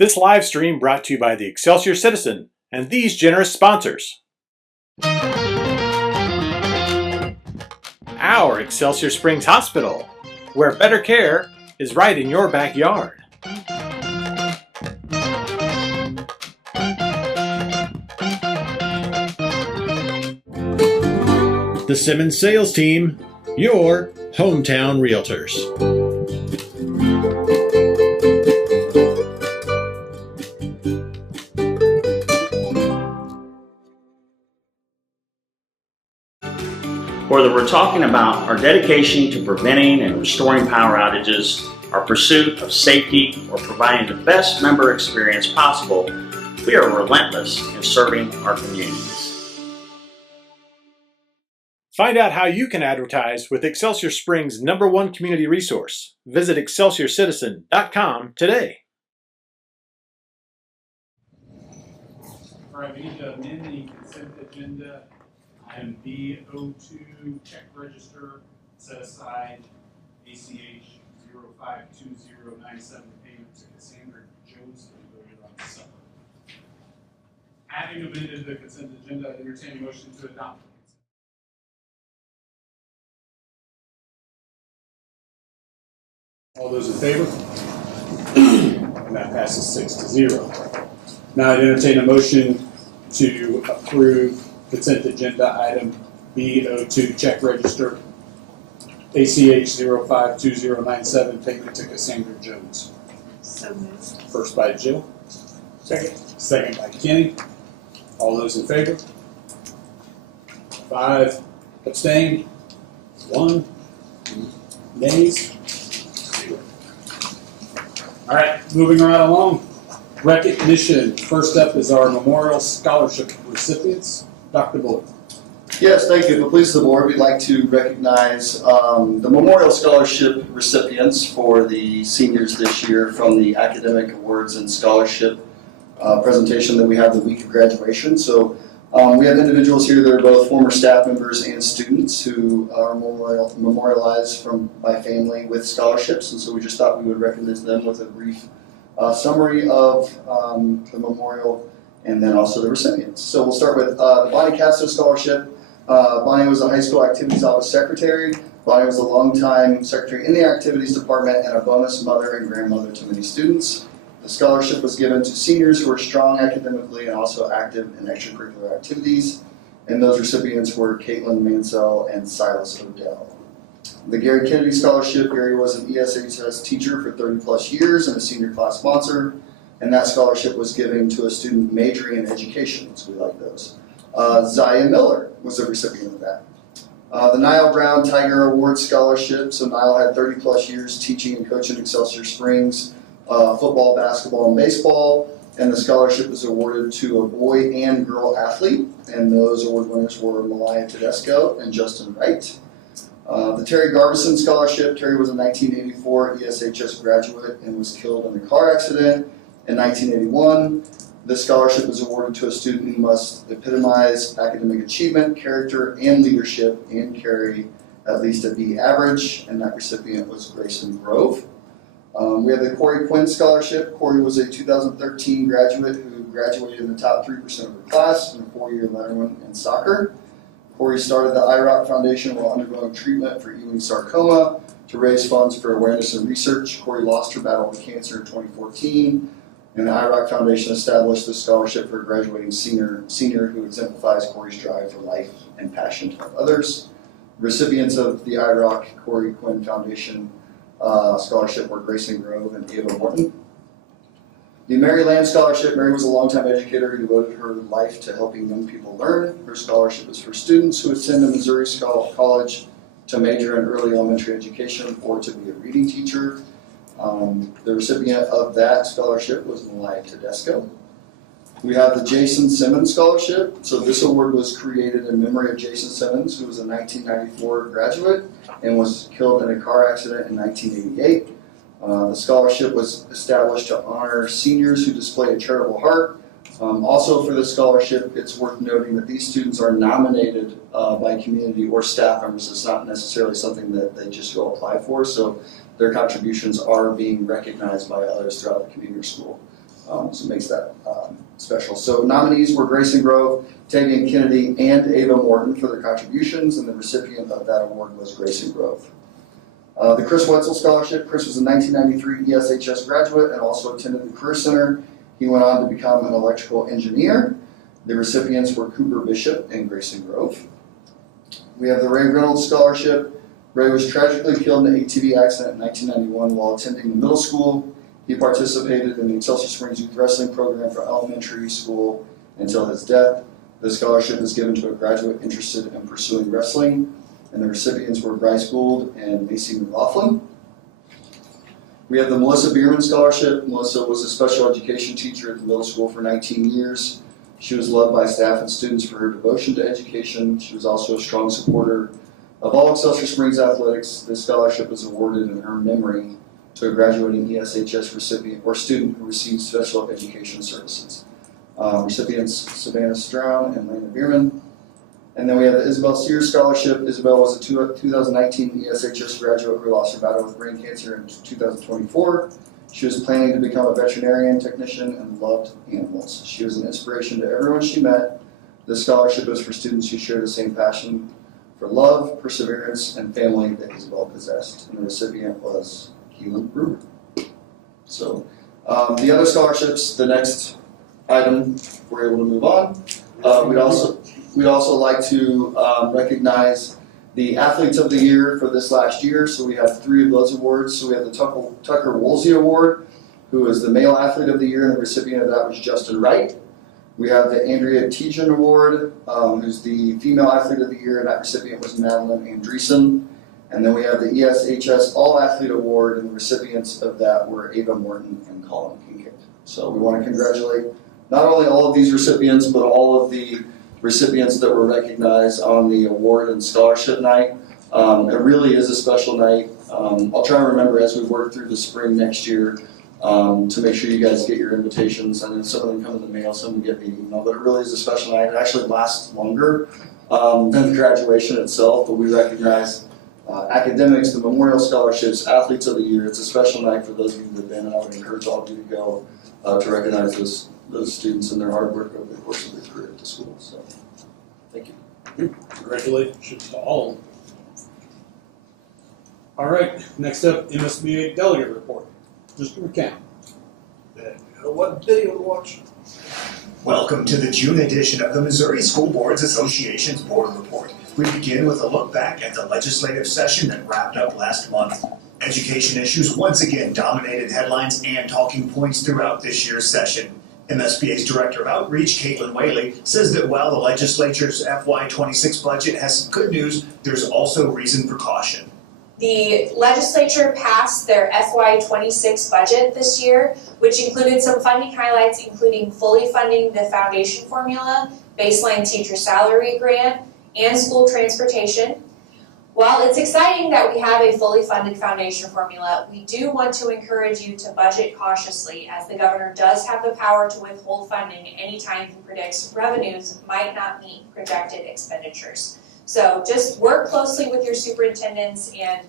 This live stream brought to you by the Excelsior Citizen and these generous sponsors. Our Excelsior Springs Hospital, where better care is right in your backyard. The Simmons Sales Team, your hometown realtors. Whether we're talking about our dedication to preventing and restoring power outages, our pursuit of safety, or providing the best member experience possible, we are relentless in serving our communities. Find out how you can advertise with Excelsior Springs' #1 community resource. Visit ExcelsiorCitizen.com today. All right, we need to amend the consent agenda. Item B02, check register, set aside ACH 052097 payment to Cassandra Jones to be voted on separate. Having amended the consent agenda, I entertain a motion to adopt the consent. All those in favor? And that passes 6-0. Now I entertain a motion to approve consent agenda item B02, check register, ACH 052097, payment to Cassandra Jones. So moved. First by Jill. Second by Kenny. All those in favor? 5 abstained. 1 nays. 0. All right, moving right along. Recognition. First up is our memorial scholarship recipients. Dr. Boyd. Yes, thank you. If it pleases the board, we'd like to recognize the Memorial Scholarship recipients for the seniors this year from the Academic Awards and Scholarship presentation that we have the week of graduation. So we have individuals here that are both former staff members and students who are memorialized by family with scholarships, and so we just thought we would recognize them with a brief summary of the memorial and then also the recipients. So we'll start with the Bonnie Castro Scholarship. Bonnie was a high school activities office secretary. Bonnie was a longtime secretary in the activities department and a bonus mother and grandmother to many students. The scholarship was given to seniors who were strong academically and also active in extracurricular activities. And those recipients were Caitlin Mansell and Silas Odell. The Gary Kennedy Scholarship. Gary was an ESSD teacher for 30 plus years and a senior class sponsor. And that scholarship was given to a student majoring in education, so we like those. Zaya Miller was a recipient of that. The Niall Brown Tiger Award Scholarship, so Niall had 30 plus years teaching and coaching at Excelsior Springs, football, basketball, and baseball, and the scholarship was awarded to a boy and girl athlete, and those award winners were Malaya Tedesco and Justin Wright. The Terry Garbison Scholarship. Terry was a 1984 ESHS graduate and was killed in a car accident. In 1981, this scholarship was awarded to a student who must epitomize academic achievement, character, and leadership and carry at least a B average, and that recipient was Grayson Grove. We have the Corey Quinn Scholarship. Corey was a 2013 graduate who graduated in the top 3% of her class and a 4-year letterman in soccer. Corey started the IROC Foundation while undergoing treatment for Ewing sarcoma to raise funds for awareness and research. Corey lost her battle with cancer in 2014. And the IROC Foundation established this scholarship for a graduating senior who exemplifies Corey's drive for life and passion to help others. Recipients of the IROC Corey Quinn Foundation scholarship were Grayson Grove and Ava Morton. The Mary Lamb Scholarship. Mary was a longtime educator who devoted her life to helping young people learn. Her scholarship is for students who attend a Missouri College to major in early elementary education or to be a reading teacher. The recipient of that scholarship was Malaya Tedesco. We have the Jason Simmons Scholarship. So this award was created in memory of Jason Simmons, who was a 1994 graduate and was killed in a car accident in 1988. The scholarship was established to honor seniors who display a charitable heart. Also for this scholarship, it's worth noting that these students are nominated by community or staff members. It's not necessarily something that they just go apply for. So their contributions are being recognized by others throughout the community school. So it makes that special. So nominees were Grayson Grove, Tavian Kennedy, and Ava Morton for their contributions, and the recipient of that award was Grayson Grove. The Chris Wetzel Scholarship. Chris was a 1993 ESHS graduate and also attended the Career Center. He went on to become an electrical engineer. The recipients were Cooper Bishop and Grayson Grove. We have the Ray Reynolds Scholarship. Ray was tragically killed in an ATV accident in 1991 while attending the middle school. He participated in the Excelsior Springs Youth Wrestling Program for elementary school until his death. The scholarship is given to a graduate interested in pursuing wrestling, and the recipients were Bryce Gould and Macy McLaughlin. We have the Melissa Bierman Scholarship. Melissa was a special education teacher at the middle school for 19 years. She was loved by staff and students for her devotion to education. She was also a strong supporter of all Excelsior Springs athletics. This scholarship is awarded in her memory to a graduating ESHS recipient or student who received special education services. Recipients Savannah Strown and Lena Bierman. And then we have the Isabel Sears Scholarship. Isabel was a 2019 ESHS graduate who lost her battle with brain cancer in 2024. She was planning to become a veterinarian technician and loved animals. She was an inspiration to everyone she met. This scholarship is for students who share the same passion for love, perseverance, and family that Isabel possessed. And the recipient was Keelan Brewer. So the other scholarships, the next item, we're able to move on. We'd also like to recognize the Athletes of the Year for this last year. So we have 3 of those awards. So we have the Tucker Woolsey Award, who is the Male Athlete of the Year, and the recipient of that was Justin Wright. We have the Andrea Tejan Award, who's the Female Athlete of the Year, and that recipient was Madeline Andreessen. And then we have the ESHS All Athlete Award, and the recipients of that were Ava Morton and Colin Kincaid. So we want to congratulate not only all of these recipients, but all of the recipients that were recognized on the award and scholarship night. It really is a special night. I'll try and remember as we work through the spring next year to make sure you guys get your invitations. I know some of them come in the mail, some will get the email, but it really is a special night. It actually lasts longer than the graduation itself, but we recognize academics, the memorial scholarships, athletes of the year. It's a special night for those of you that have been, and I would encourage all of you to go to recognize those students and their hard work over the course of their career at the school. So, thank you. Congratulations to all of them. All right, next up, MSBA Delegate Report. Mr. McCown. What video to watch? Welcome to the June edition of the Missouri School Boards Association's Board Report. We begin with a look back at the legislative session that wrapped up last month. Education issues once again dominated headlines and talking points throughout this year's session. MSBA's Director of Outreach, Caitlin Whaley, says that while the legislature's FY26 budget has some good news, there's also reason for caution. The legislature passed their FY26 budget this year, which included some funding highlights, including fully funding the foundation formula, baseline teacher salary grant, and school transportation. While it's exciting that we have a fully funded foundation formula, we do want to encourage you to budget cautiously, as the governor does have the power to withhold funding anytime he predicts revenues might not meet projected expenditures. So just work closely with your superintendents, and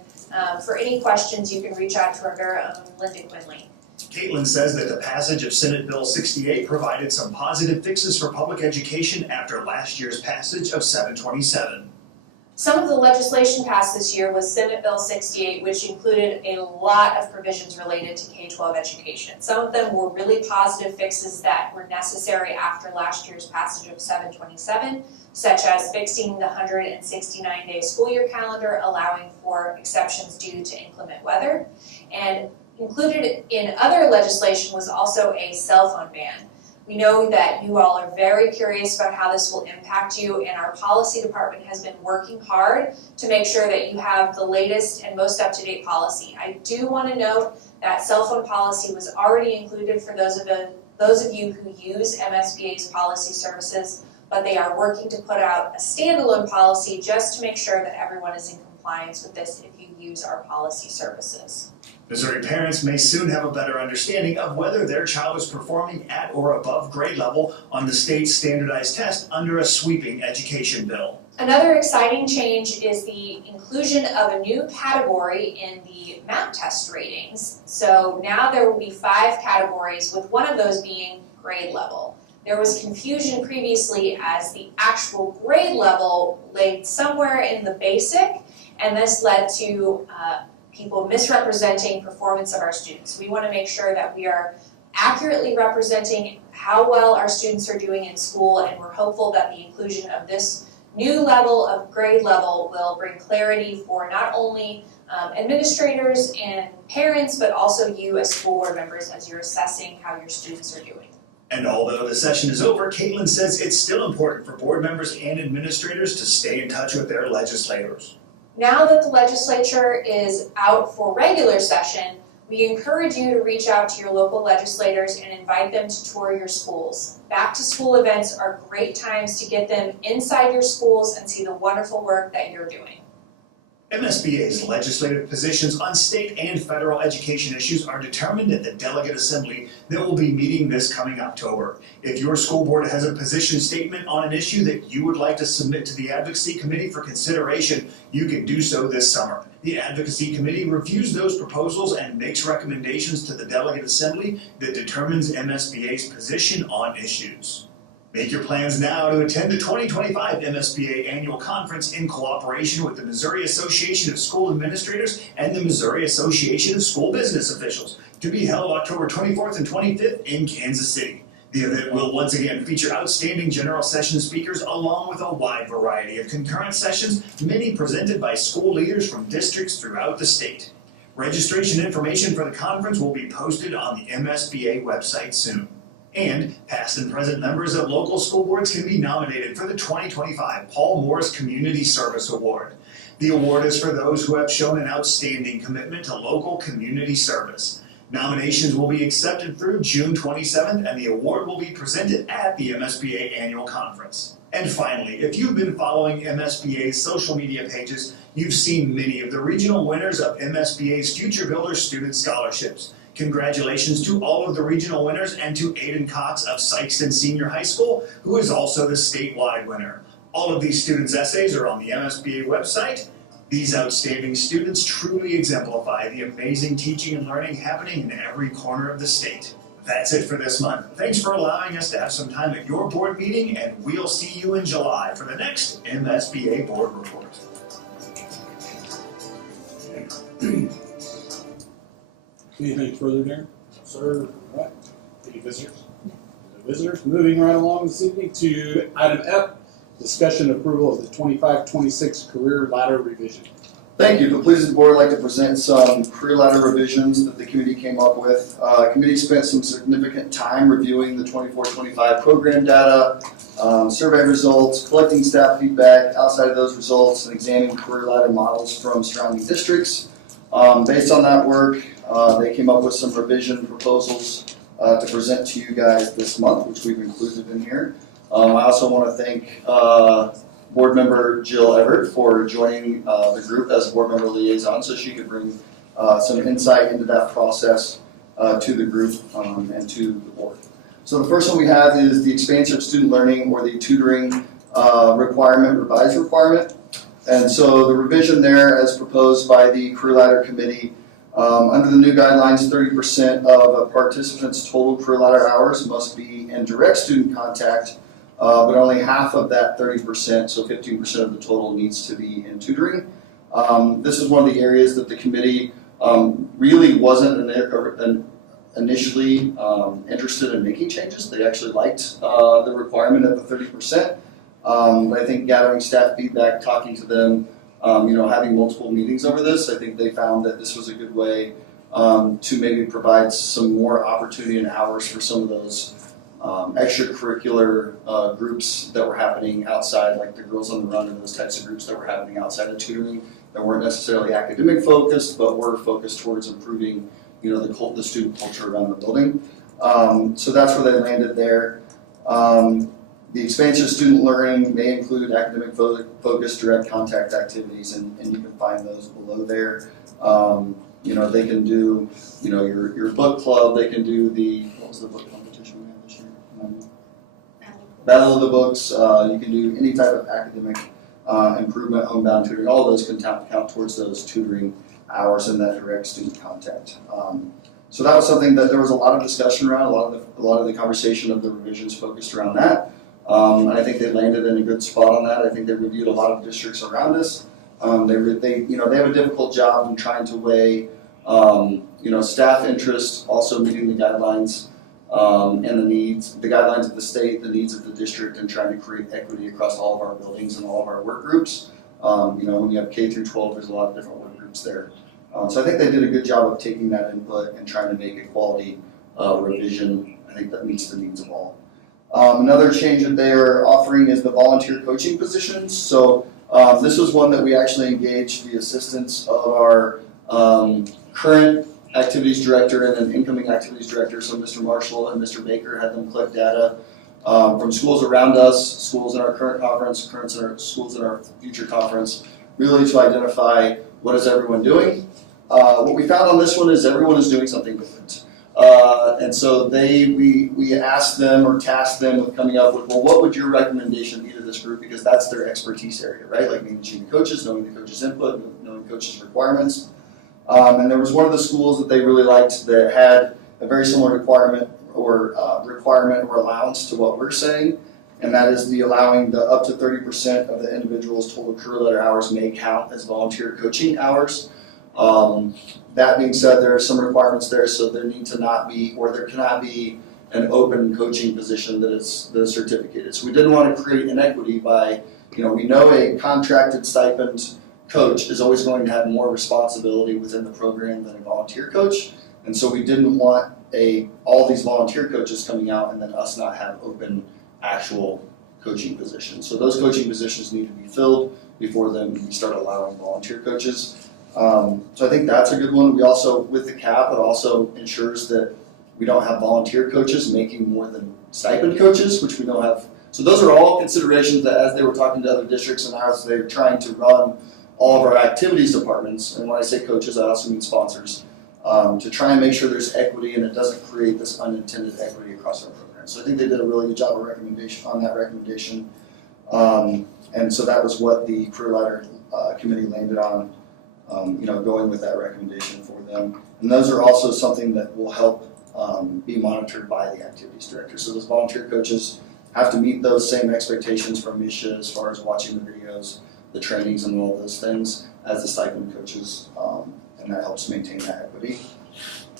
for any questions, you can reach out to our very own Linda Quinley. Caitlin says that the passage of Senate Bill 68 provided some positive fixes for public education after last year's passage of 727. Some of the legislation passed this year was Senate Bill 68, which included a lot of provisions related to K-12 education. Some of them were really positive fixes that were necessary after last year's passage of 727, such as fixing the 169-day school year calendar, allowing for exceptions due to inclement weather. And included in other legislation was also a cell phone ban. We know that you all are very curious about how this will impact you, and our policy department has been working hard to make sure that you have the latest and most up-to-date policy. I do want to note that cell phone policy was already included for those of you who use MSBA's policy services, but they are working to put out a standalone policy just to make sure that everyone is in compliance with this if you use our policy services. Missouri parents may soon have a better understanding of whether their child is performing at or above grade level on the state's standardized test under a sweeping education bill. Another exciting change is the inclusion of a new category in the MAP test ratings. So now there will be 5 categories, with one of those being grade level. There was confusion previously as the actual grade level laid somewhere in the basic, and this led to people misrepresenting performance of our students. We want to make sure that we are accurately representing how well our students are doing in school, and we're hopeful that the inclusion of this new level of grade level will bring clarity for not only administrators and parents, but also you as school board members as you're assessing how your students are doing. And although the session is over, Caitlin says it's still important for board members and administrators to stay in touch with their legislators. Now that the legislature is out for regular session, we encourage you to reach out to your local legislators and invite them to tour your schools. Back to school events are great times to get them inside your schools and see the wonderful work that you're doing. MSBA's legislative positions on state and federal education issues are determined at the Delegate Assembly that will be meeting this coming October. If your school board has a position statement on an issue that you would like to submit to the Advocacy Committee for consideration, you can do so this summer. The Advocacy Committee reviews those proposals and makes recommendations to the Delegate Assembly that determines MSBA's position on issues. Make your plans now to attend the 2025 MSBA Annual Conference in cooperation with the Missouri Association of School Administrators and the Missouri Association of School Business Officials, to be held October 24th and 25th in Kansas City. The event will once again feature outstanding general session speakers along with a wide variety of concurrent sessions, many presented by school leaders from districts throughout the state. Registration information for the conference will be posted on the MSBA website soon. And past and present members of local school boards can be nominated for the 2025 Paul Morris Community Service Award. The award is for those who have shown an outstanding commitment to local community service. Nominations will be accepted through June 27th, and the award will be presented at the MSBA Annual Conference. And finally, if you've been following MSBA's social media pages, you've seen many of the regional winners of MSBA's Future Builder Student Scholarships. Congratulations to all of the regional winners and to Aiden Cox of Sykeston Senior High School, who is also the statewide winner. All of these students' essays are on the MSBA website. These outstanding students truly exemplify the amazing teaching and learning happening in every corner of the state. That's it for this month. Thanks for allowing us to have some time at your board meeting, and we'll see you in July for the next MSBA Board Report. Anything further, Darren? Sir, all right. Any visitors? No visitors. Moving right along this evening to item F, discussion approval of the 25-26 career ladder revision. Thank you. If it pleases the board, I'd like to present some career ladder revisions that the committee came up with. Committee spent some significant time reviewing the 24-25 program data, survey results, collecting staff feedback outside of those results, and examining career ladder models from surrounding districts. Based on that work, they came up with some revision proposals to present to you guys this month, which we've included in here. I also want to thank Board Member Jill Everett for joining the group as Board Member Liaison, so she could bring some insight into that process to the group and to the board. So the first one we have is the expansion of student learning, or the tutoring revised requirement. And so the revision there, as proposed by the Career Ladder Committee, under the new guidelines, 30% of a participant's total career ladder hours must be in direct student contact, but only half of that 30%, so 15% of the total, needs to be in tutoring. This is one of the areas that the committee really wasn't initially interested in making changes. They actually liked the requirement at the 30%. I think gathering staff feedback, talking to them, having multiple meetings over this, I think they found that this was a good way to maybe provide some more opportunity and hours for some of those extracurricular groups that were happening outside, like the Girls on the Run and those types of groups that were happening outside of tutoring that weren't necessarily academic focused, but were focused towards improving, the student culture around the building. So that's where they landed there. The expansion of student learning may include academic focused direct contact activities, and you can find those below there. They can do, your book club. They can do what was the book competition we had this year? Battle of the Books. You can do any type of academic improvement, homebound tutoring, all those can count towards those tutoring hours and that direct student contact. So that was something that there was a lot of discussion around, a lot of the conversation of the revisions focused around that. And I think they landed in a good spot on that. I think they reviewed a lot of districts around us. They have a difficult job in trying to weigh, staff interest, also meeting the guidelines and the guidelines of the state, the needs of the district, and trying to create equity across all of our buildings and all of our work groups. When you have K through 12, there's a lot of different work groups there. So I think they did a good job of taking that input and trying to make a quality revision. I think that meets the needs of all. Another change that they are offering is the volunteer coaching positions. So this was one that we actually engaged the assistance of our current activities director and then incoming activities director. So Mr. Marshall and Mr. Baker had them collect data from schools around us, schools in our current conference, schools in our future conference, really to identify what is everyone doing. What we found on this one is everyone is doing something different. And so we asked them or tasked them with coming up with, well, what would your recommendation be to this group? Because that's their expertise area, right? Like managing the coaches, knowing the coaches' input, knowing coaches' requirements. And there was one of the schools that they really liked that had a very similar requirement or allowance to what we're saying. And that is the allowing the up to 30% of the individual's total career letter hours may count as volunteer coaching hours. That being said, there are some requirements there, so there cannot be an open coaching position that is certificated. So we didn't want to create inequity by, we know a contracted stipend coach is always going to have more responsibility within the program than a volunteer coach. And so we didn't want all these volunteer coaches coming out and then us not have open actual coaching positions. So those coaching positions need to be filled before then we start allowing volunteer coaches. So I think that's a good one. We also, with the cap, it also ensures that we don't have volunteer coaches making more than stipend coaches, which we don't have. So those are all considerations that as they were talking to other districts and as they're trying to run all of our activities departments, and when I say coaches, I also mean sponsors, to try and make sure there's equity and it doesn't create this unintended equity across our program. So I think they did a really good job of that recommendation. And so that was what the career ladder committee landed on. Going with that recommendation for them. And those are also something that will help be monitored by the activities director. So those volunteer coaches have to meet those same expectations from Misha as far as watching the videos, the trainings and all those things as the stipend coaches, and that helps maintain that equity.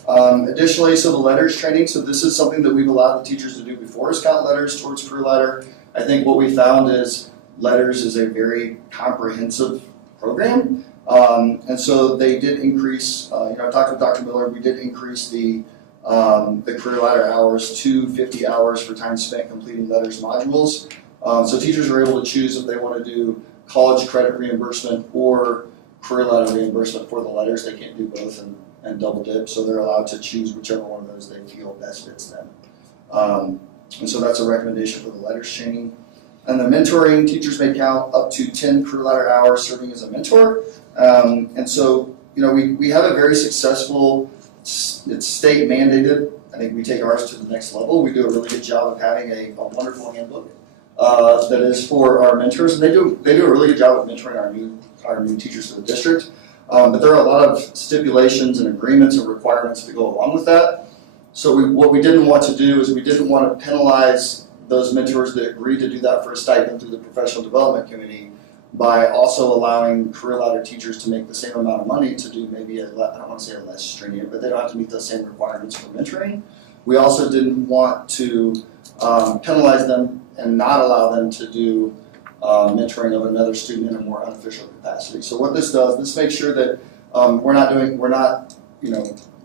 Additionally, so the letters training, so this is something that we've allowed the teachers to do before is count letters towards career ladder. I think what we found is letters is a very comprehensive program. And so they did increase, I talked with Dr. Miller, we did increase the career ladder hours to 50 hours for time spent completing letters modules. So teachers are able to choose if they want to do college credit reimbursement or career ladder reimbursement for the letters. They can't do both and double dip, so they're allowed to choose whichever one of those they feel best fits them. And so that's a recommendation for the letters training. And the mentoring, teachers may count up to 10 career ladder hours serving as a mentor. And so, we have a very successful, it's state mandated. I think we take ours to the next level. We do a really good job of having a wonderful handbook that is for our mentors. And they do a really good job of mentoring our new teachers to the district. But there are a lot of stipulations and agreements and requirements to go along with that. So what we didn't want to do is we didn't want to penalize those mentors that agreed to do that for a stipend through the professional development committee by also allowing career ladder teachers to make the same amount of money to do maybe I don't want to say a less stringent, but they don't have to meet those same requirements for mentoring. We also didn't want to penalize them and not allow them to do mentoring of another student in a more unofficial capacity. So what this does, this makes sure that we're not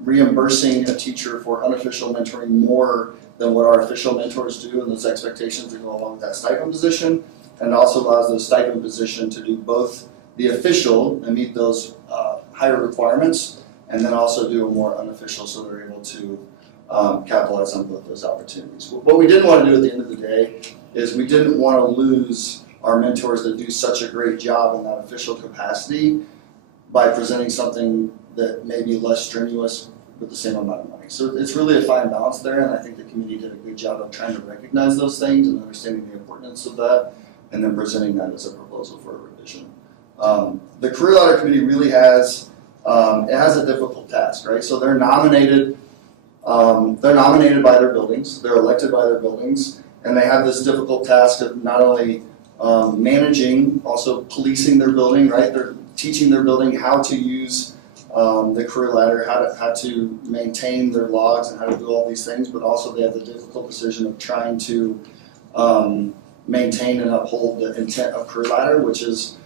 reimbursing a teacher for unofficial mentoring more than what our official mentors do and those expectations that go along with that stipend position, and also allows the stipend position to do both the official and meet those higher requirements, and then also do a more unofficial so they're able to capitalize on both those opportunities. What we didn't want to do at the end of the day is we didn't want to lose our mentors that do such a great job in that official capacity by presenting something that may be less strenuous with the same amount of money. So it's really a fine balance there, and I think the committee did a good job of trying to recognize those things and understanding the importance of that, and then presenting that as a proposal for a revision. The Career Ladder Committee really has, it has a difficult task, right? So they're nominated by their buildings, they're elected by their buildings, and they have this difficult task of not only managing, also policing their building, right? They're teaching their building how to use the career ladder, how to maintain their logs and how to do all these things, but also they have the difficult decision of trying to maintain and uphold the intent of career ladder, which is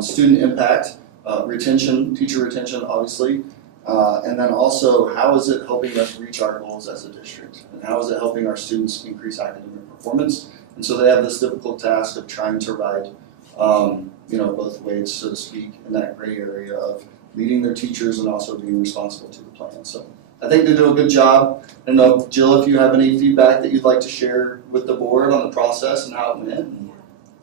student impact, retention, teacher retention, obviously, and then also how is it helping us reach our goals as a district, and how is it helping our students increase academic performance. And so they have this difficult task of trying to ride, both ways, so to speak, in that gray area of leading their teachers and also being responsible to the plan. So I think they do a good job. I don't know, Jill, if you have any feedback that you'd like to share with the board on the process and how it went.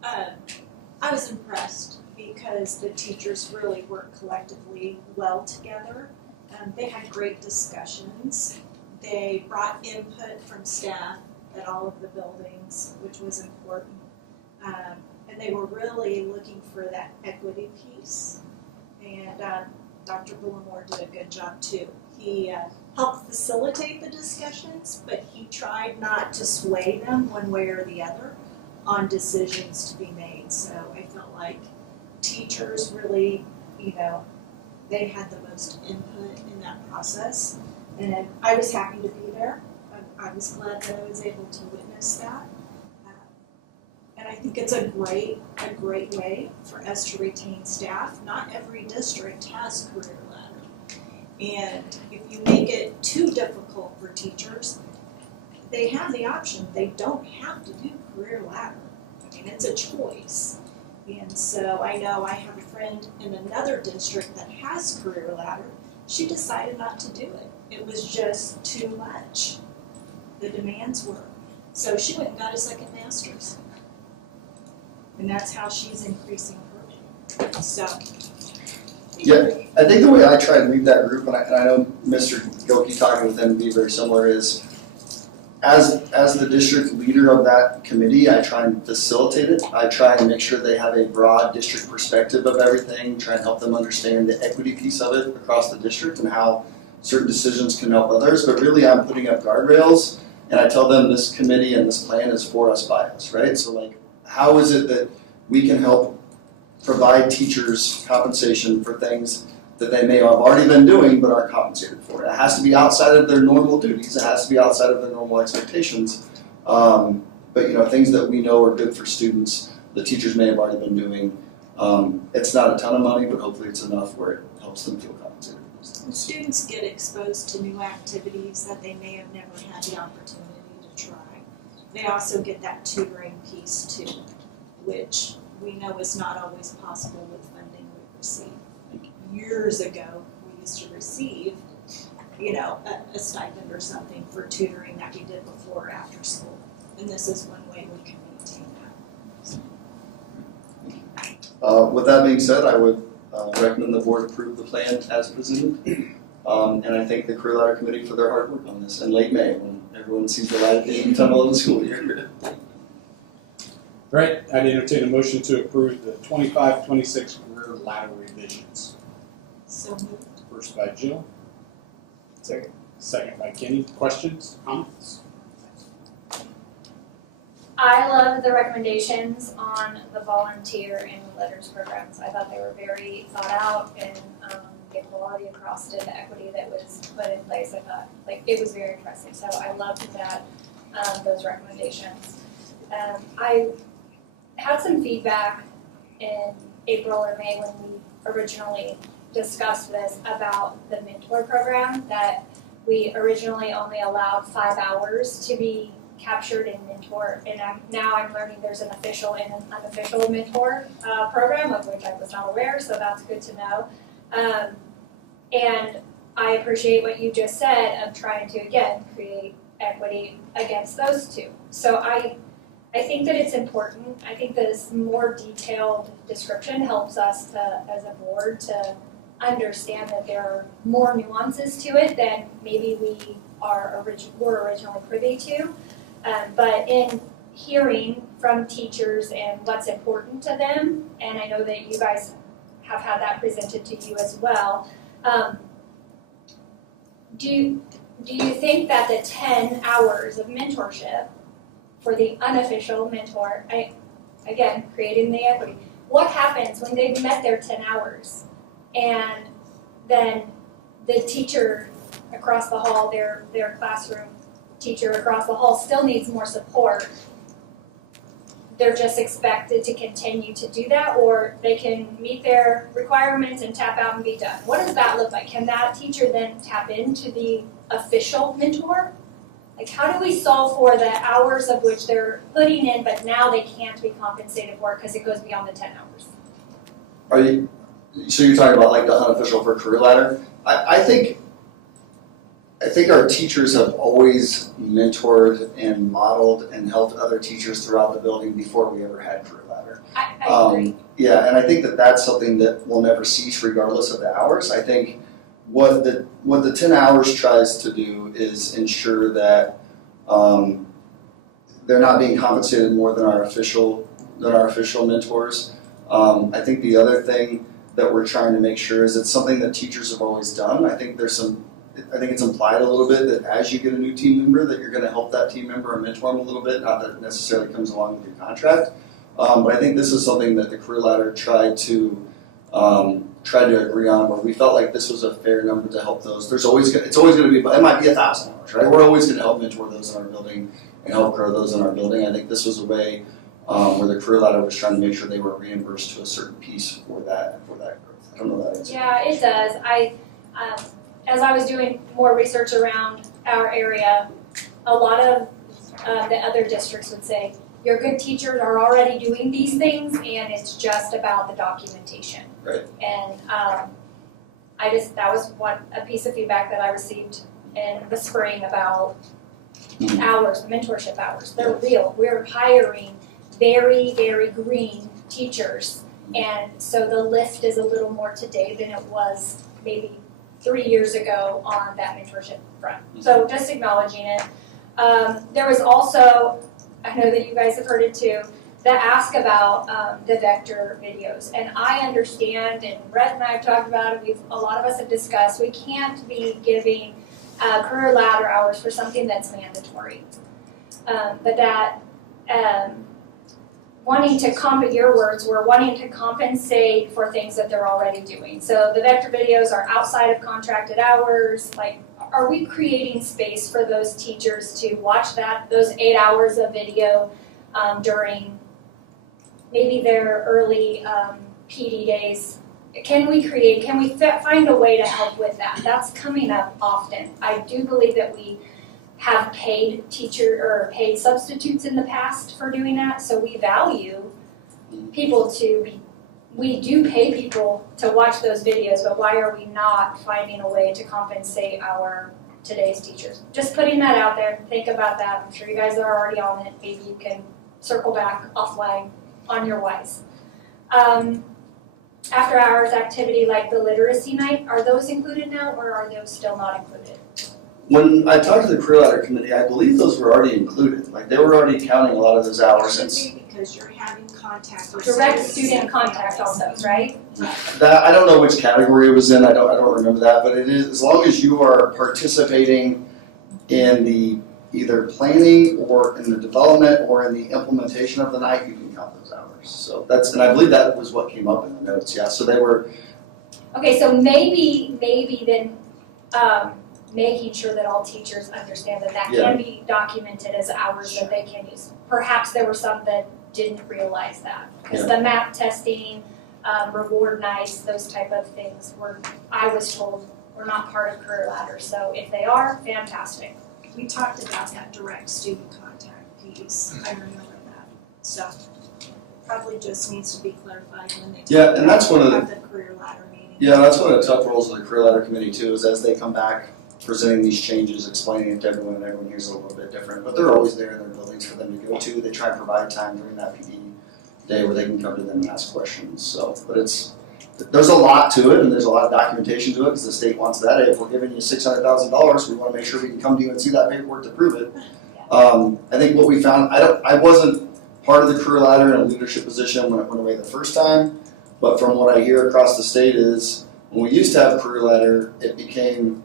I was impressed because the teachers really worked collectively well together. They had great discussions. They brought input from staff at all of the buildings, which was important. And they were really looking for that equity piece. And Dr. Bullimore did a good job too. He helped facilitate the discussions, but he tried not to sway them one way or the other on decisions to be made. So I felt like teachers really, they had the most input in that process. And I was happy to be there. I was glad that I was able to witness that. And I think it's a great way for us to retain staff. Not every district has career ladder. And if you make it too difficult for teachers, they have the option. They don't have to do career ladder. I mean, it's a choice. And so I know I have a friend in another district that has career ladder. She decided not to do it. It was just too much. The demands were. So she went and got a second master's. And that's how she's increasing her. So. Yeah, I think the way I try to lead that group, and I know Mr. Gilkey talking with them would be very similar, is as the district leader of that committee, I try and facilitate it. I try and make sure they have a broad district perspective of everything, try and help them understand the equity piece of it across the district and how certain decisions can help others. But really, I'm putting up guardrails, and I tell them this committee and this plan is for us, by us, right? So like, how is it that we can help provide teachers compensation for things that they may have already been doing but aren't compensated for? It has to be outside of their normal duties. It has to be outside of their normal expectations. But things that we know are good for students, the teachers may have already been doing. It's not a ton of money, but hopefully it's enough where it helps them feel compensated. Students get exposed to new activities that they may have never had the opportunity to try. They also get that tutoring piece too, which we know is not always possible with funding we receive. Like years ago, we used to receive, a stipend or something for tutoring that we did before or after school. And this is one way we can maintain that. With that being said, I would recommend the board approve the plan as presented. And I thank the Career Ladder Committee for their hard work on this in late May when everyone sees the light at the end of the school year. Right, I'd entertain a motion to approve the 25-26 career ladder revisions. So moved. First by Jill. Second by Kenny. Questions, comments? I love the recommendations on the volunteer and the letters programs. I thought they were very thought out and the quality across it, the equity that was put in place. I thought it was very impressive. So I loved that those recommendations. I had some feedback in April or May when we originally discussed this about the mentor program, that we originally only allowed 5 hours to be captured in mentor, and now I'm learning there's an official and an unofficial mentor program, of which I was not aware, so that's good to know. And I appreciate what you just said of trying to, again, create equity against those two. So I think that it's important. I think this more detailed description helps us to, as a board, to understand that there are more nuances to it than maybe we were originally privy to. But in hearing from teachers and what's important to them, and I know that you guys have had that presented to you as well. Do you think that the 10 hours of mentorship for the unofficial mentor, again, creating the equity, what happens when they've met their 10 hours and then the teacher across the hall, their classroom teacher across the hall still needs more support? They're just expected to continue to do that, or they can meet their requirements and tap out and be done. What does that look like? Can that teacher then tap into the official mentor? Like, how do we solve for the hours of which they're putting in, but now they can't be compensated for it because it goes beyond the 10 hours? So you're talking about like the unofficial for career ladder? I think our teachers have always mentored and modeled and helped other teachers throughout the building before we ever had career ladder. I agree. Yeah, and I think that that's something that will never cease regardless of the hours. I think what the 10 hours tries to do is ensure that they're not being compensated more than our official mentors. I think the other thing that we're trying to make sure is it's something that teachers have always done. I think it's implied a little bit that as you get a new team member that you're going to help that team member and mentor them a little bit, not that it necessarily comes along with your contract. But I think this is something that the career ladder tried to agree on, where we felt like this was a fair number to help those. It's always going to be, it might be 1,000 hours, right? We're always going to help mentor those in our building and help grow those in our building. I think this was a way where the career ladder was trying to make sure they were reimbursed to a certain piece for that growth. I don't know that answer. Yeah, it does. As I was doing more research around our area, a lot of the other districts would say, your good teachers are already doing these things and it's just about the documentation. Right. And that was a piece of feedback that I received in the spring about hours, mentorship hours. They're real. We're hiring very, very green teachers. And so the lift is a little more today than it was maybe 3 years ago on that mentorship front. So just acknowledging it. There was also, I know that you guys have heard it too, the ask about the vector videos. And I understand, and Brett and I have talked about it, a lot of us have discussed, we can't be giving career ladder hours for something that's mandatory. But that wanting to your words were wanting to compensate for things that they're already doing. So the vector videos are outside of contracted hours. Like, are we creating space for those teachers to watch those 8 hours of video during maybe their early PD days? Can we find a way to help with that? That's coming up often. I do believe that we have paid paid substitutes in the past for doing that, so we value people we do pay people to watch those videos, but why are we not finding a way to compensate today's teachers? Just putting that out there, think about that. I'm sure you guys are already on it. Maybe you can circle back offline on your whys. After hours activity like the literacy night, are those included now or are those still not included? When I talked to the career ladder committee, I believe those were already included. Like, they were already counting a lot of those hours. Should be, because you're having contact with Direct student contact on those, right? That, I don't know which category it was in. I don't remember that, but it is, as long as you are participating in the either planning or in the development or in the implementation of the night, you can count those hours. So and I believe that was what came up in the notes. Yeah. So they were. Okay, so maybe then. Making sure that all teachers understand that can be documented as hours that they can use. Perhaps there were some that didn't realize that. Because the map testing, reward nights, those type of things I was told, were not part of career ladder. So if they are, fantastic. We talked about that direct student contact piece. I remember that. So probably just needs to be clarified when they and that's one of the career ladder meeting. Yeah, that's one of the tough roles of the career ladder committee too, is as they come back presenting these changes, explaining it to everyone, and everyone hears a little bit different. But they're always there in their buildings for them to go to. They try and provide time during that PD day where they can come to them and ask questions. So, but there's a lot to it, and there's a lot of documentation to it because the state wants that. Hey, if we're giving you $600,000, we want to make sure we can come to you and see that paperwork to prove it. I think what we found, I wasn't part of the career ladder in a leadership position when it went away the first time, but from what I hear across the state is when we used to have a career ladder, it became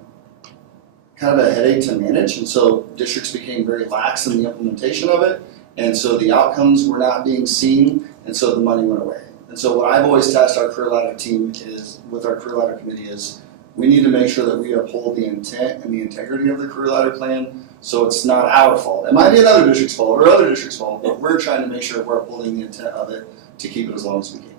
kind of a headache to manage, and so districts became very lax in the implementation of it, and so the outcomes were not being seen, and so the money went away. And so what I've always tasked our career ladder team is, with our career ladder committee, is we need to make sure that we uphold the intent and the integrity of the career ladder plan, so it's not our fault. It might be another district's fault or other district's fault, but we're trying to make sure we're upholding the intent of it to keep it as long as we can.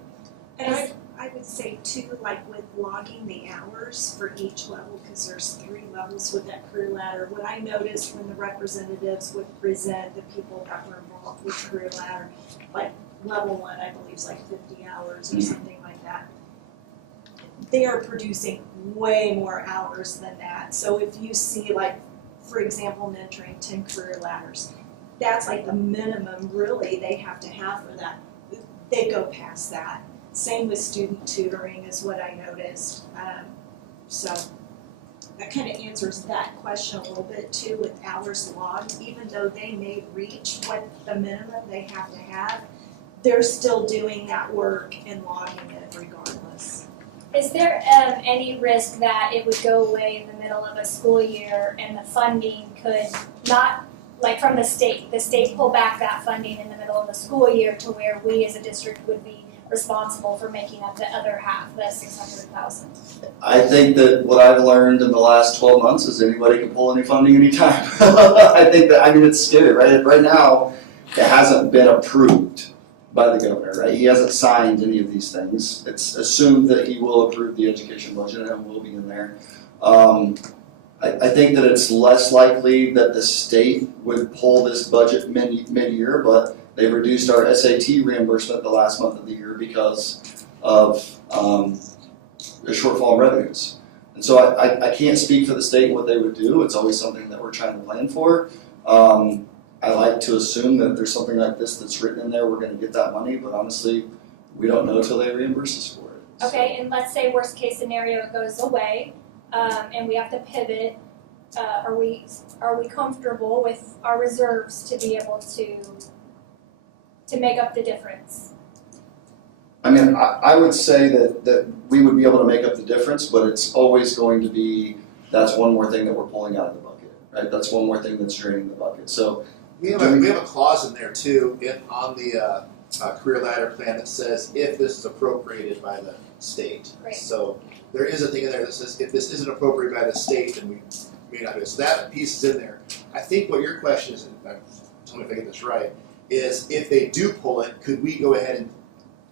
And I would say too, like with logging the hours for each level, because there's 3 levels with that career ladder. What I noticed when the representatives would present the people that were involved with career ladder, like level 1, I believe is like 50 hours or something like that. They are producing way more hours than that. So if you see like, for example, mentoring 10 career ladders, that's like the minimum really they have to have for that. They go past that. Same with student tutoring is what I noticed. So that kind of answers that question a little bit too with hours logged. Even though they may reach what the minimum they have to have, they're still doing that work and logging it regardless. Is there any risk that it would go away in the middle of a school year and the funding could not, like from the state pull back that funding in the middle of the school year to where we as a district would be responsible for making up the other half, the 600,000? I think that what I've learned in the last 12 months is anybody can pull any funding anytime. I think that, I mean, it's scary, right? Right now, it hasn't been approved by the governor, right? He hasn't signed any of these things. It's assumed that he will approve the education budget and it will be in there. I think that it's less likely that the state would pull this budget mid-year, but they've reduced our SAT reimbursement the last month of the year because of the shortfall in revenues. And so I can't speak for the state what they would do. It's always something that we're trying to plan for. I like to assume that if there's something like this that's written in there, we're going to get that money, but honestly, we don't know until they reimburse us for it. Okay, and let's say worst case scenario it goes away, and we have to pivot. Are we comfortable with our reserves to be able to make up the difference? I mean, I would say that we would be able to make up the difference, but it's always going to be, that's one more thing that we're pulling out of the bucket, right? That's one more thing that's draining the bucket. So We have a clause in there too, on the career ladder plan that says if this is appropriated by the state. Great. So there is a thing in there that says if this isn't appropriated by the state, then we may not do it. So that piece is in there. I think what your question is, and tell me if I get this right, is if they do pull it, could we go ahead and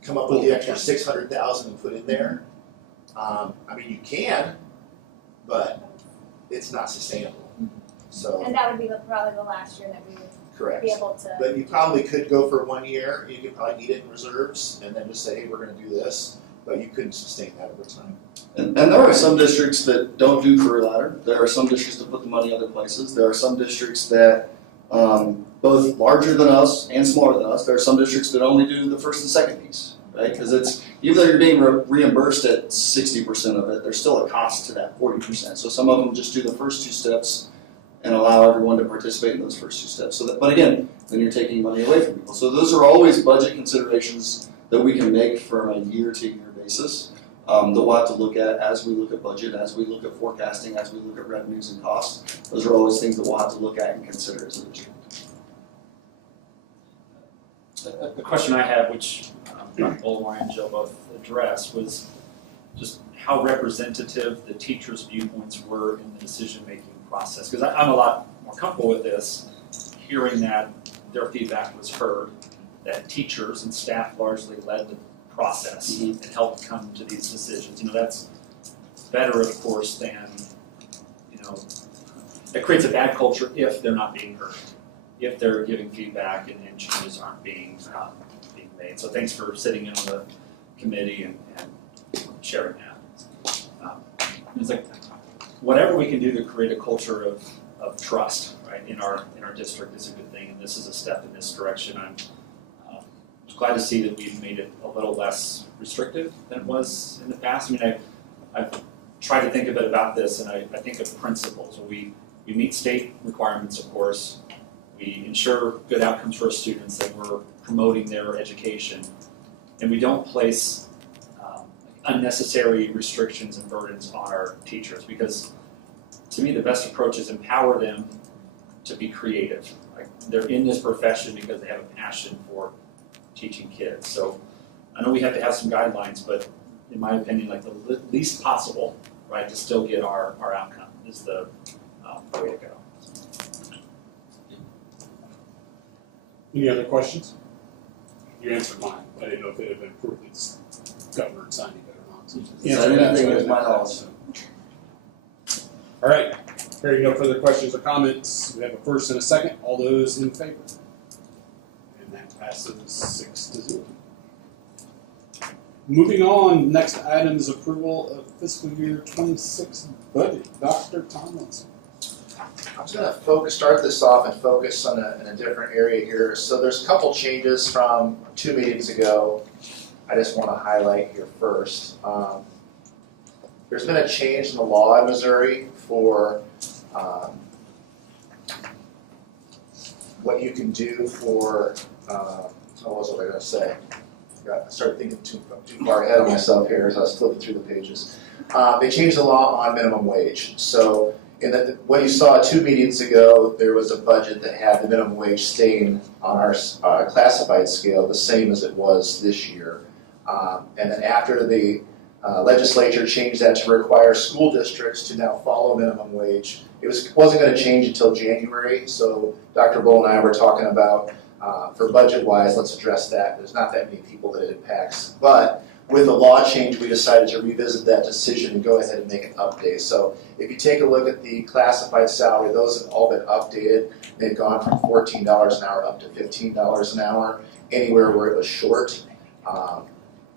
come up with the extra 600,000 and put in there? I mean, you can, but it's not sustainable. So And that would be probably the last year that we would correct. be able to. But you probably could go for 1 year. You could probably need it in reserves, and then just say, hey, we're going to do this. But you couldn't sustain that over time. And there are some districts that don't do career ladder. There are some districts that put the money other places. There are some districts that, both larger than us and smaller than us, there are some districts that only do the first and second piece, right? Because it's, even though you're being reimbursed at 60% of it, there's still a cost to that 40%. So some of them just do the first 2 steps and allow everyone to participate in those first 2 steps. So that, but again, then you're taking money away from people. So those are always budget considerations that we can make from a year-to-year basis that we'll have to look at as we look at budget, as we look at forecasting, as we look at revenues and costs. Those are always things that we'll have to look at and consider as a district. The question I had, which Dr. Bullhorn and Jill both addressed, was just how representative the teachers' viewpoints were in the decision-making process. Because I'm a lot more comfortable with this, hearing that their feedback was heard, that teachers and staff largely led the process and helped come to these decisions. You know, that's better, of course, than, you know, it creates a bad culture if they're not being heard, if they're giving feedback and changes aren't being made. So thanks for sitting in on the committee and sharing that. It's like whatever we can do to create a culture of trust, right, in our district is a good thing, and this is a step in this direction. I'm glad to see that we've made it a little less restrictive than it was in the past. I mean, I've tried to think a bit about this, and I think of principles. We meet state requirements, of course. we ensure good outcomes for our students, that we're promoting their education, and we don't place unnecessary restrictions and burdens on our teachers, because to me the best approach is empower them to be creative. Like, they're in this profession because they have a passion for teaching kids. So I know we have to have some guidelines, but in my opinion, like the least possible, right, to still get our outcome is the way to go. Any other questions? You answered mine. I didn't know if it had been approved. It's governor signing it or not. So Anything is my knowledge. All right. Hearing no further questions or comments, we have a first and a second. All those in favor? And that passes 6-0. Moving on, next item is approval of fiscal year 26 budget. Dr. Tomlinson. I'm just going to start this off and focus on in a different area here. So there's a couple changes from 2 meetings ago. I just want to highlight here first. There's been a change in the law in Missouri for what you can do for, what was I going to say? I started thinking too far ahead of myself here as I was flipping through the pages. They changed the law on minimum wage. So what you saw 2 meetings ago, there was a budget that had the minimum wage staying on our classified scale the same as it was this year. And then after the legislature changed that to require school districts to now follow minimum wage, it wasn't going to change until January. So Dr. Bull and I were talking about, for budget-wise, let's address that. There's not that many people that it impacts. But with the law change, we decided to revisit that decision and go ahead and make an update. So if you take a look at the classified salary, those have all been updated. They've gone from $14 an hour up to $15 an hour, anywhere where it was short.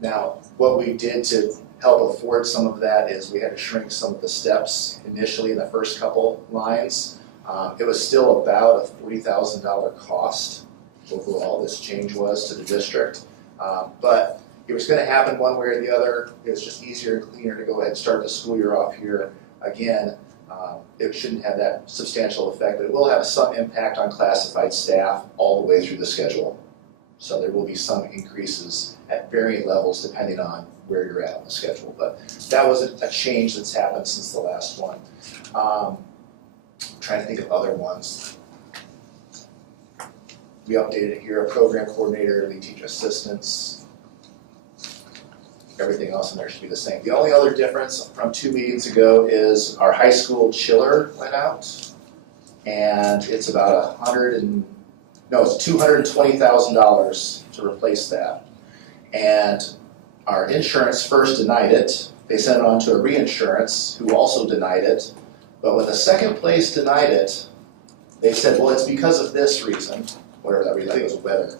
Now, what we did to help afford some of that is we had to shrink some of the steps initially in the first couple lines. It was still about a $40,000 cost overall, this change was to the district. But it was going to happen one way or the other. It was just easier and cleaner to go ahead and start the school year off here. Again, it shouldn't have that substantial effect, but it will have some impact on classified staff all the way through the schedule. So there will be some increases at varying levels depending on where you're at on the schedule. But that was a change that's happened since the last one. I'm trying to think of other ones. We updated it here, a program coordinator, lead teacher assistants. Everything else in there should be the same. The only other difference from 2 meetings ago is our high school chiller went out, and it's about it's $220,000 to replace that. And our insurance first denied it. They sent it on to a reinsurance who also denied it. But when the second place denied it, they said, well, it's because of this reason, whatever that reason, I think it was weather.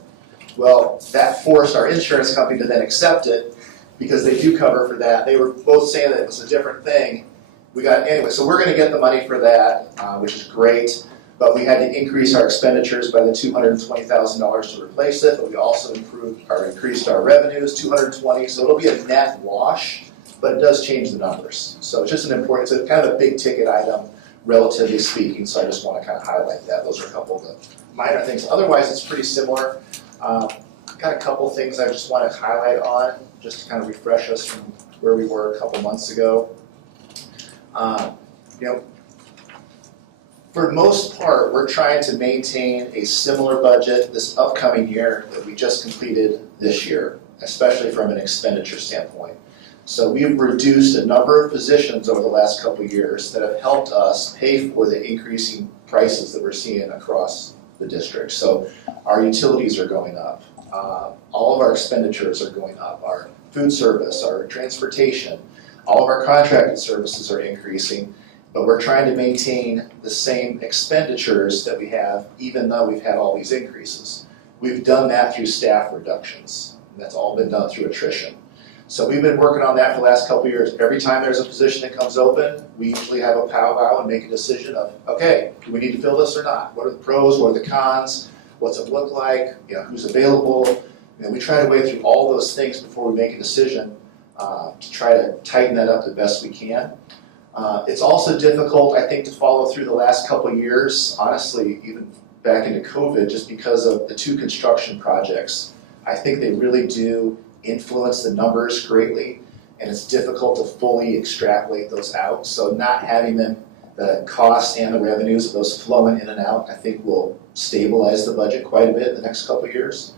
Well, that forced our insurance company to then accept it because they do cover for that. They were both saying that it was a different thing. Anyway, so we're going to get the money for that, which is great. But we had to increase our expenditures by the $220,000 to replace it. But we also increased our revenues, $220,000. So it'll be a net wash, but it does change the numbers. So it's just it's a kind of a big ticket item, relatively speaking. So I just want to kind of highlight that. Those are a couple of the minor things. Otherwise, it's pretty similar. Got a couple things I just want to highlight on, just to kind of refresh us from where we were a couple months ago. For the most part, we're trying to maintain a similar budget this upcoming year that we just completed this year, especially from an expenditure standpoint. So we've reduced a number of positions over the last couple of years that have helped us pay for the increasing prices that we're seeing across the district. So our utilities are going up. All of our expenditures are going up. Our food service, our transportation, all of our contracted services are increasing. But we're trying to maintain the same expenditures that we have, even though we've had all these increases. We've done that through staff reductions, and that's all been done through attrition. So we've been working on that for the last couple of years. Every time there's a position that comes open, we usually have a powwow and make a decision of, okay, do we need to fill this or not? What are the pros, what are the cons? What's it look like? Who's available? And we try to weigh through all those things before we make a decision to try to tighten that up the best we can. It's also difficult, I think, to follow through the last couple of years, honestly, even back into COVID just because of the 2 construction projects. I think they really do influence the numbers greatly, and it's difficult to fully extrapolate those out. So not having them, the cost and the revenues of those flowing in and out, I think will stabilize the budget quite a bit in the next couple of years.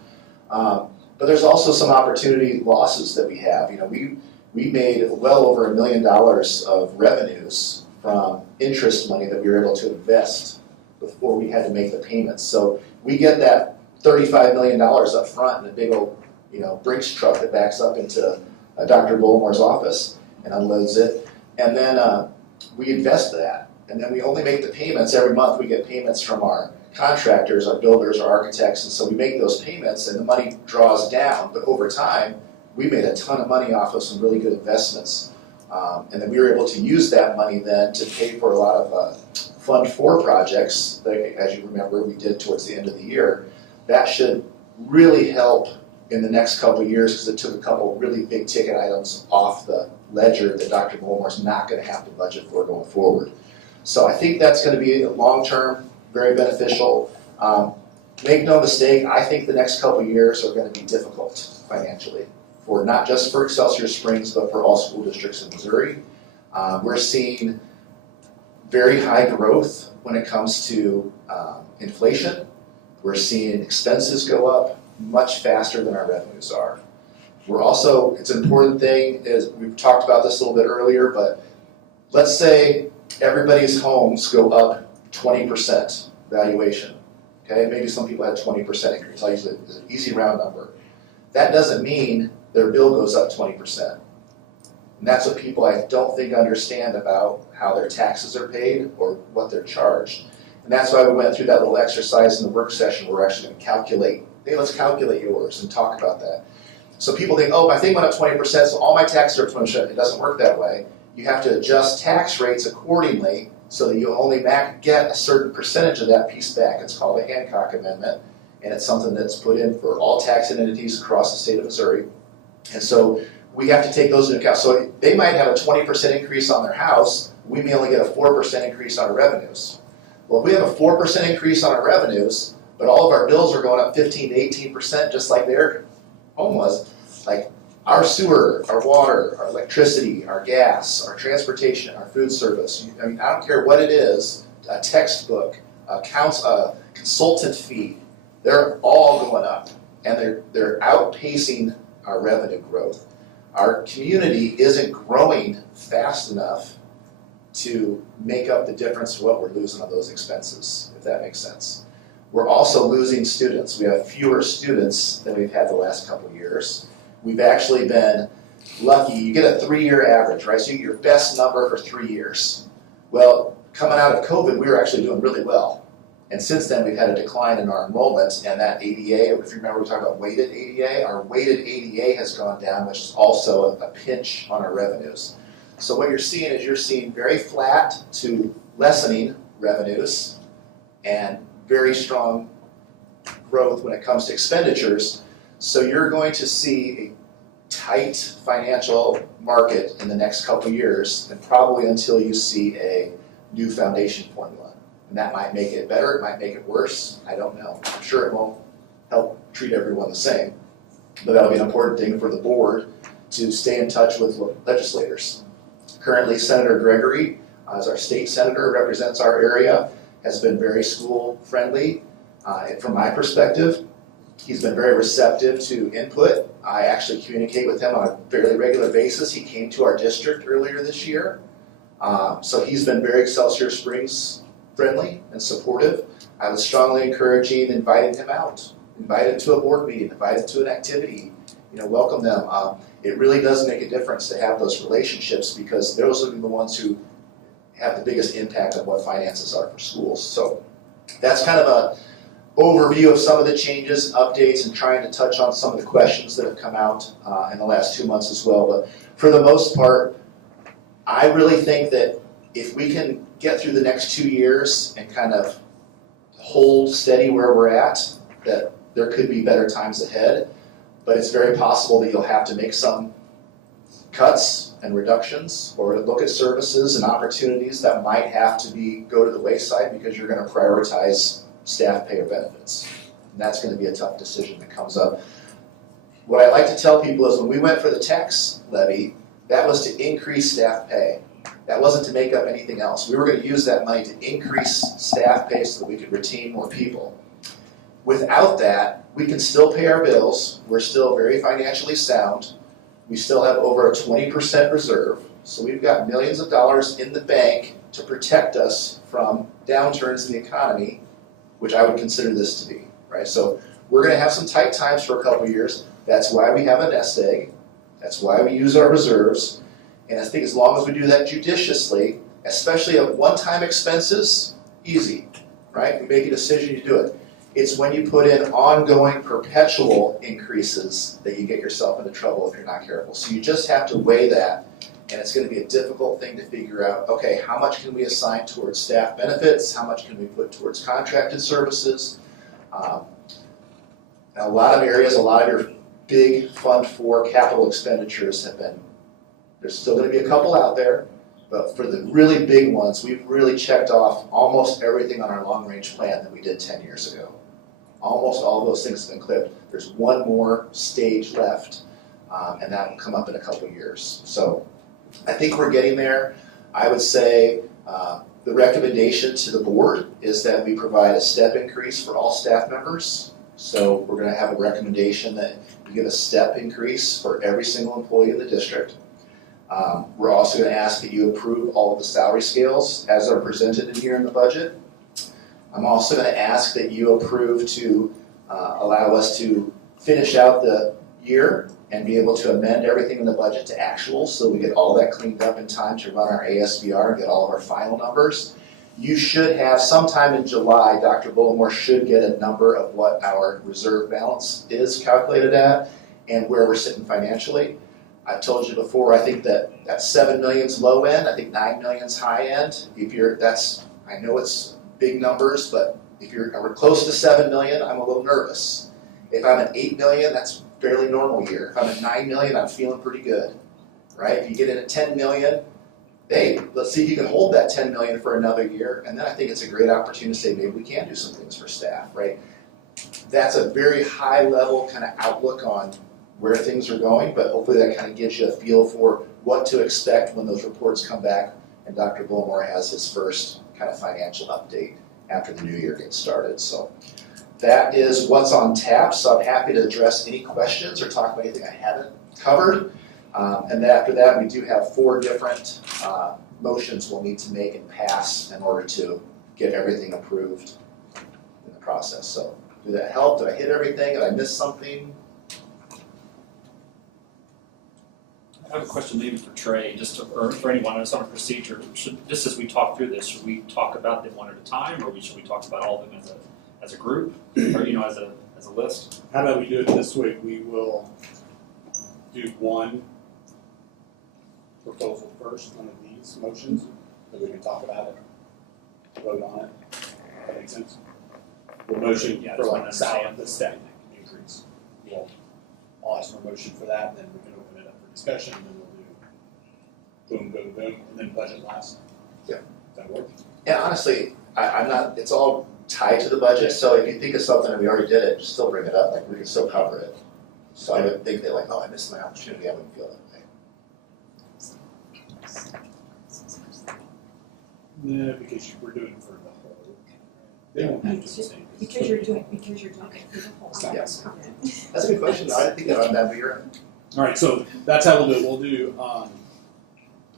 But there's also some opportunity losses that we have. You know, we made well over $1 million of revenues from interest money that we were able to invest before we had to make the payments. So we get that $35 million up front in a big old, you know, Brinks truck that backs up into Dr. Bullmore's office and unloads it. And then we invest that. And then we only make the payments every month. We get payments from our contractors, our builders, our architects, and so we make those payments and the money draws down. But over time, we made a ton of money off of some really good investments. And then we were able to use that money then to pay for a lot of Fund 4 projects that, as you remember, we did towards the end of the year. That should really help in the next couple of years because it took a couple really big ticket items off the ledger that Dr. Bullmore's not going to have to budget for going forward. So I think that's going to be long-term, very beneficial. Make no mistake, I think the next couple of years are going to be difficult financially, for not just for Excelsior Springs, but for all school districts in Missouri. We're seeing very high growth when it comes to inflation. We're seeing expenses go up much faster than our revenues are. We're also, it's an important thing, is we've talked about this a little bit earlier, but let's say everybody's homes go up 20% valuation. Okay, maybe some people had 20% increase. I'll use it as an easy round number. That doesn't mean their bill goes up 20%. And that's what people I don't think understand about how their taxes are paid or what they're charged. And that's why we went through that little exercise in the work session where we're actually going to calculate, hey, let's calculate yours and talk about that. So people think, oh, my thing went up 20%, so all my taxes are 20%. It doesn't work that way. You have to adjust tax rates accordingly so that you only get a certain percentage of that piece back. It's called the Hancock Amendment, and it's something that's put in for all tax entities across the state of Missouri. And so we have to take those into account. So they might have a 20% increase on their house. We may only get a 4% increase on our revenues. Well, if we have a 4% increase on our revenues, but all of our bills are going up 15 to 18%, just like their home was, like our sewer, our water, our electricity, our gas, our transportation, our food service. I mean, I don't care what it is, a textbook, a consultant fee, they're all going up, and they're outpacing our revenue growth. Our community isn't growing fast enough to make up the difference of what we're losing on those expenses, if that makes sense. We're also losing students. We have fewer students than we've had the last couple of years. We've actually been lucky. You get a 3-year average, right? So you get your best number for 3 years. Well, coming out of COVID, we were actually doing really well. And since then, we've had a decline in our enrollment, and that ADA, if you remember, we talked about weighted ADA. Our weighted ADA has gone down, which is also a pinch on our revenues. So what you're seeing is you're seeing very flat to lessening revenues and very strong growth when it comes to expenditures. So you're going to see a tight financial market in the next couple of years, and probably until you see a new foundation formula. And that might make it better, it might make it worse, I don't know. I'm sure it won't help treat everyone the same, but that'll be an important thing for the board to stay in touch with legislators. Currently, Senator Gregory, as our state senator, represents our area, has been very school friendly. From my perspective, he's been very receptive to input. I actually communicate with him on a fairly regular basis. He came to our district earlier this year. So he's been very Excelsior Springs friendly and supportive. I was strongly encouraging, inviting him out, invite him to a board meeting, invite him to an activity, welcome them. It really does make a difference to have those relationships because those are the ones who have the biggest impact on what finances are for schools. So that's kind of a overview of some of the changes, updates, and trying to touch on some of the questions that have come out in the last 2 months as well. But for the most part, I really think that if we can get through the next 2 years and kind of hold steady where we're at, that there could be better times ahead. But it's very possible that you'll have to make some cuts and reductions or look at services and opportunities that might have to go to the wayside because you're going to prioritize staff pay or benefits. And that's going to be a tough decision that comes up. What I like to tell people is when we went for the tax levy, that was to increase staff pay. That wasn't to make up anything else. We were going to use that money to increase staff pay so that we could retain more people. Without that, we can still pay our bills. We're still very financially sound. We still have over a 20% reserve. So we've got millions of dollars in the bank to protect us from downturns in the economy, which I would consider this to be, right? So we're going to have some tight times for a couple of years. That's why we have a nest egg. That's why we use our reserves. And I think as long as we do that judiciously, especially at one-time expenses, easy, right? We make a decision, you do it. It's when you put in ongoing, perpetual increases that you get yourself into trouble if you're not careful. So you just have to weigh that, and it's going to be a difficult thing to figure out, okay, how much can we assign towards staff benefits? How much can we put towards contracted services? A lot of areas, a lot of your big Fund 4 capital expenditures have been, there's still going to be a couple out there, but for the really big ones, we've really checked off almost everything on our long-range plan that we did 10 years ago. Almost all of those things have been clipped. There's one more stage left, and that will come up in a couple years. So I think we're getting there. I would say the recommendation to the board is that we provide a step increase for all staff members. So we're going to have a recommendation that you give a step increase for every single employee in the district. We're also going to ask that you approve all of the salary scales as are presented in here in the budget. I'm also going to ask that you approve to allow us to finish out the year and be able to amend everything in the budget to actuals so we get all that cleaned up in time to run our ASVR and get all of our final numbers. You should have, sometime in July, Dr. Bullimore should get a number of what our reserve balance is calculated at and where we're sitting financially. I've told you before, I think that 7 million's low end, I think 9 million's high end. If you're, that's, I know it's big numbers, but if we're close to 7 million, I'm a little nervous. If I'm at 8 million, that's fairly normal year. If I'm at 9 million, I'm feeling pretty good, right? If you get in at 10 million, hey, let's see if you can hold that 10 million for another year, and then I think it's a great opportunity to say maybe we can do some things for staff, right? That's a very high level kind of outlook on where things are going, but hopefully that kind of gives you a feel for what to expect when those reports come back and Dr. Bullimore has his first kind of financial update after the new year gets started. So that is what's on tap, so I'm happy to address any questions or talk about anything I haven't covered. And then after that, we do have 4 different motions we'll need to make and pass in order to get everything approved in the process. So did that help? Did I hit everything? Did I miss something? I have a question maybe for Trey, or for anyone else on a procedure. Just as we talk through this, should we talk about them one at a time, or should we talk about all of them as a group, or as a list? How about we do it this way? We will do one proposal first, one of these motions, then we can talk about it, vote on it. That makes sense? We'll motion for like the step increase. I'll ask for a motion for that, and then we can open it up for discussion, and then we'll do boom, boom, boom, and then budget last. Yeah. Does that work? Yeah, honestly, I'm not, it's all tied to the budget, so if you think of something and we already did it, just still bring it up, like we can still cover it. So I wouldn't think that like, oh, I missed my opportunity, I wouldn't feel that way. Yeah, because we're doing it for the whole. They won't have to the same. Because you're doing it for the whole time. Yes. That's a good question, I didn't think that on that bigger. All right, so that's how we'll do it. We'll do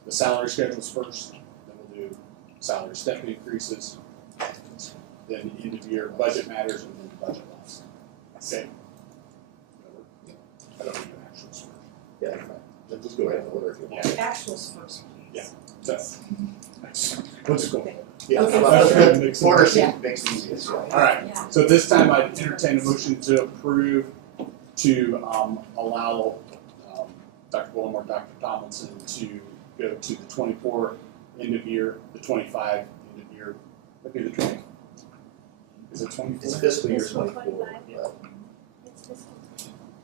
the salary schedules first, then we'll do salary step increases, then end of year budget matters, and then budget last. Okay. I don't do actuals first. Yeah, fine. Let's just go right in order if you want. Actuals first, please. So, let's just go. Yeah, Okay. well, that's good. Makes Order sense. makes it easiest, right? All right. Yeah. So this time I entertain a motion to approve to allow Dr. Bullimore, Dr. Tomlinson to go to the 24 end of year, the 25 end of year, maybe the 20. Is it 24? It's fiscal year Fiscal 24. 25, but- It's fiscal.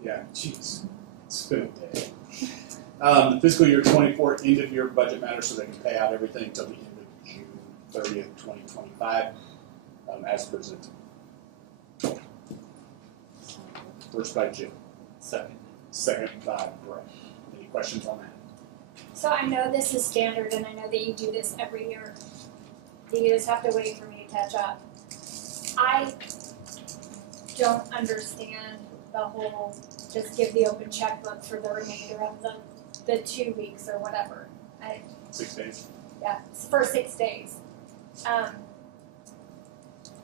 Yeah, jeez, it's been a day. Fiscal year 24 end of year budget matters, so they can pay out everything until the end of June 30th, 2025, as presented. First by Jim, Second. second by Brett. Any questions on that? So I know this is standard and I know that you do this every year. You just have to wait for me to catch up. I don't understand the whole just give the open checkbook for the remainder of the 2 weeks or whatever. 6 days. Yeah, it's for 6 days.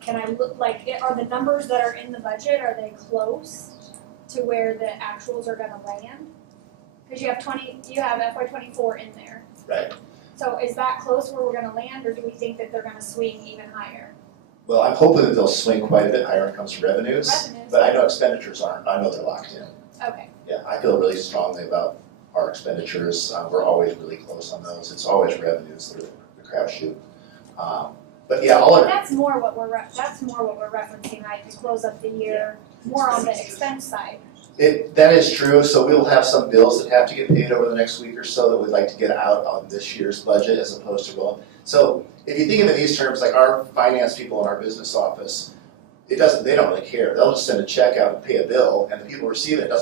Can I look, like, are the numbers that are in the budget, are they close to where the actuals are gonna land? Cause you have FY24 in there. Right. So is that close where we're gonna land, or do we think that they're gonna swing even higher? Well, I'm hoping that they'll swing quite a bit higher when it comes to revenues, but I know expenditures aren't. I know they're locked in. Okay, Yeah, I feel really strongly about our expenditures. We're always really close on those. It's always revenues that are the crapshoot. But yeah, all but of that's more what we're referencing, right, to close up the year, more on the expense side. that is true. So we will have some bills that have to get paid over the next week or so that we'd like to get out on this year's budget as opposed to going. So if you think of it in these terms, like our finance people in our business office, they don't really care. They'll just send a check out and pay a bill, and the people receiving it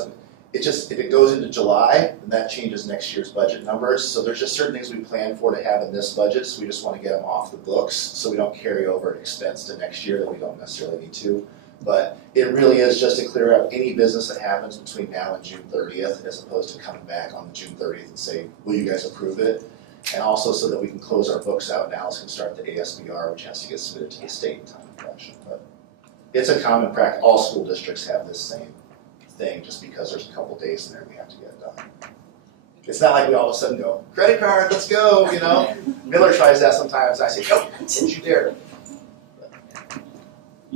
if it goes into July, then that changes next year's budget numbers. So there's just certain things we plan for to have in this budget, so we just want to get them off the books so we don't carry over an expense to next year that we don't necessarily need to. But it really is just to clear up any business that happens between now and June 30th, as opposed to coming back on June 30th and saying, will you guys approve it? And also so that we can close our books out now, so we can start the ASBR, which has to get submitted to the state in time of collection. But it's a common practice. All school districts have this same thing, just because there's a couple days in there we have to get it done. It's not like we all of a sudden go, credit card, let's go, you know? Miller tries that sometimes. I say, nope, don't you dare.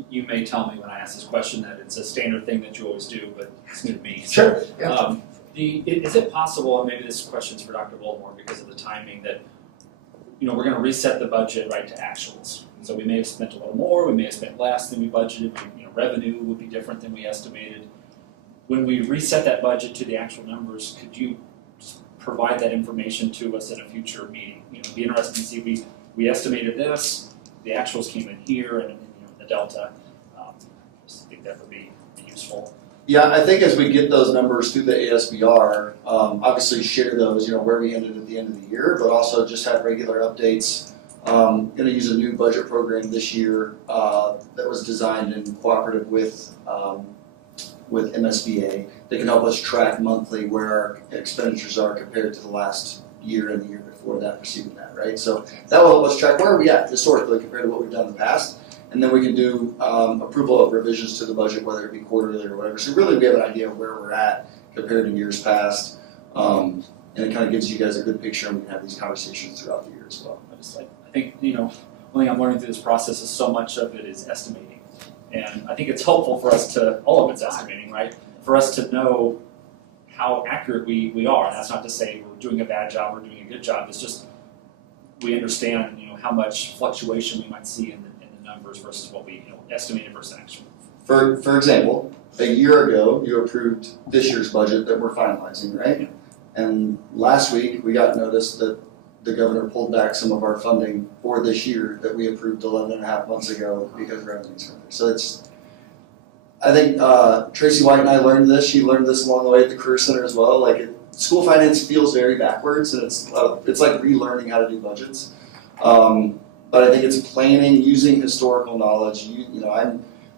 You may tell me when I ask this question that it's a standard thing that you always do, but it's new to me. Sure. Yeah. Is it possible, and maybe this question's for Dr. Bullmore because of the timing, that we're going to reset the budget right to actuals? So we may have spent a little more, we may have spent less than we budgeted. Revenue would be different than we estimated. When we reset that budget to the actual numbers, could you provide that information to us in a future meeting? It'd be interesting to see we estimated this, the actuals came in here, and the delta. Just think that would be useful. Yeah, I think as we get those numbers through the ASBR, obviously share those, where we ended at the end of the year, but also just have regular updates. Going to use a new budget program this year that was designed in cooperative with MSBA that can help us track monthly where our expenditures are compared to the last year and the year before that, preceding that, right? So that will help us track where are we at historically compared to what we've done in the past. And then we can do approval of revisions to the budget, whether it be quarterly or whatever. So really we have an idea of where we're at compared to years past. And it kind of gives you guys a good picture, and we can have these conversations throughout the year as well. I think, one thing I'm learning through this process is so much of it is estimating. And I think it's helpful for us all of it's estimating, right? For us to know how accurate we are. And that's not to say we're doing a bad job or doing a good job. It's just we understand, how much fluctuation we might see in the numbers versus what we estimated versus actual. For example, a year ago you approved this year's budget that we're finalizing, right? And last week we got notice that the governor pulled back some of our funding for this year that we approved 11 and a half months ago because revenues were there. So I think Tracy White and I learned this. She learned this along the way at the Career Center as well. School finance feels very backwards, and it's like relearning how to do budgets. But I think it's planning using historical knowledge.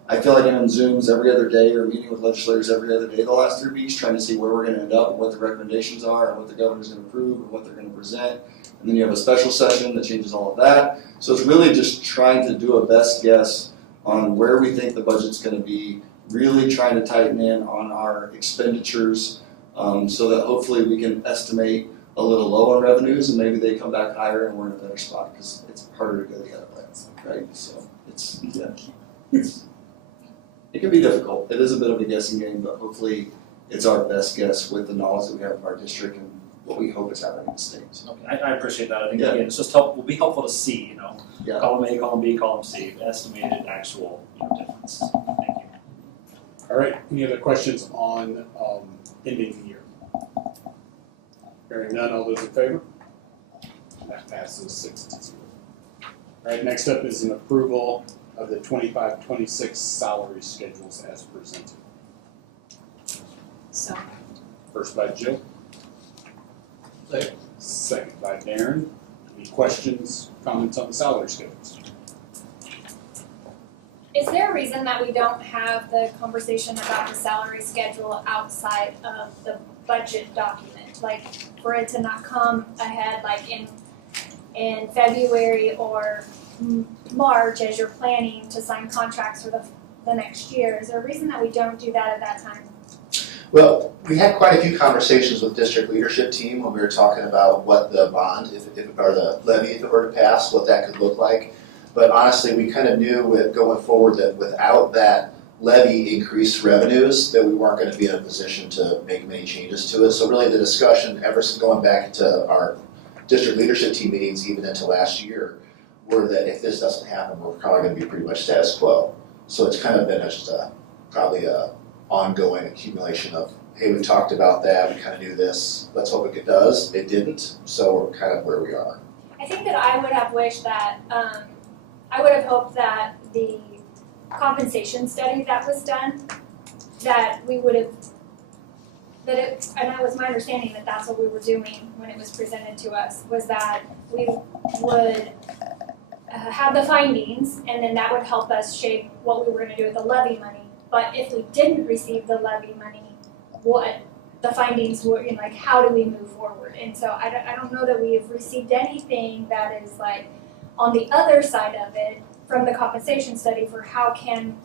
I feel like I'm on Zooms every other day or meeting with legislators every other day the last 3 weeks, trying to see where we're going to end up and what the recommendations are and what the governor's going to approve and what they're going to present. And then you have a special session that changes all of that. So it's really just trying to do a best guess on where we think the budget's going to be, really trying to tighten in on our expenditures so that hopefully we can estimate a little low on revenues and maybe they come back higher and we're in a better spot because it's harder to get ahead of plans, right? So it can be difficult. It is a bit of a guessing game, but hopefully it's our best guess with the knowledge that we have of our district and what we hope is happening in the state. Okay, I appreciate that. I think again, it's just will be helpful to see, Yeah. column A, column B, column C, estimated actual difference. Thank you. All right, any other questions on ending the year? Hearing none, all those in favor? That passes 6-0. All right, next up is an approval of the 25-26 salary schedules as presented. First by Jill. Second by Darren. Any questions, comments on the salary schedules? Is there a reason that we don't have the conversation about the salary schedule outside of the budget document? Like for it to not come ahead like in February or March as you're planning to sign contracts for the next year? Is there a reason that we don't do that at that time? Well, we had quite a few conversations with district leadership team when we were talking about what the bond, or the levy, if it were to pass, what that could look like. But honestly, we kind of knew with going forward that without that levy increased revenues, that we weren't going to be in a position to make many changes to it. So really the discussion, ever since going back to our district leadership team meetings, even into last year, were that if this doesn't happen, we're probably going to be pretty much status quo. So it's kind of been just probably a ongoing accumulation of, hey, we talked about that, we kind of knew this, let's hope it does. It didn't, so we're kind of where we are. I think that I would have wished that, I would have hoped that the compensation study that was done, that we would have, and it was my understanding that that's what we were doing when it was presented to us, was that we would have the findings, and then that would help us shape what we were going to do with the levy money. But if we didn't receive the levy money, what the findings were, and like how do we move forward? And so I don't know that we have received anything that is like on the other side of it from the compensation study for how can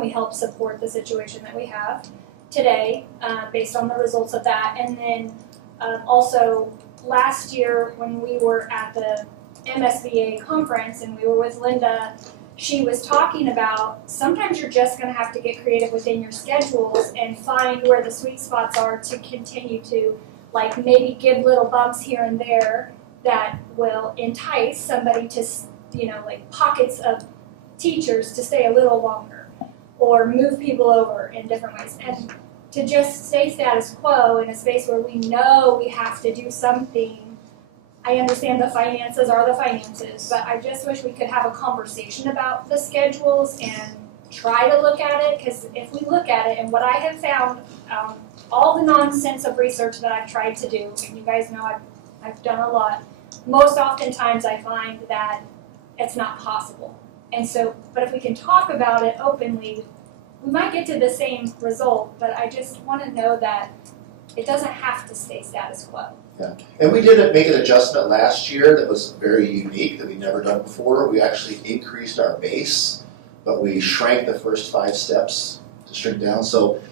we help support the situation that we have today based on the results of that. And then also last year when we were at the MSBA conference and we were with Linda, she was talking about sometimes you're just going to have to get creative within your schedules and find where the sweet spots are to continue to like maybe give little bumps here and there that will entice somebody to, you know, like pockets of teachers to stay a little longer or move people over in different ways. And to just stay status quo in a space where we know we have to do something. I understand the finances are the finances, but I just wish we could have a conversation about the schedules and try to look at it, because if we look at it, and what I have found, all the nonsense of research that I've tried to do, and you guys know I've done a lot, most oftentimes I find that it's not possible. And so, but if we can talk about it openly, we might get to the same result, but I just want to know that it doesn't have to stay status quo. Yeah, and we did make an adjustment last year that was very unique that we'd never done before. We actually increased our base, but we shrank the first 5 steps to shrink down. So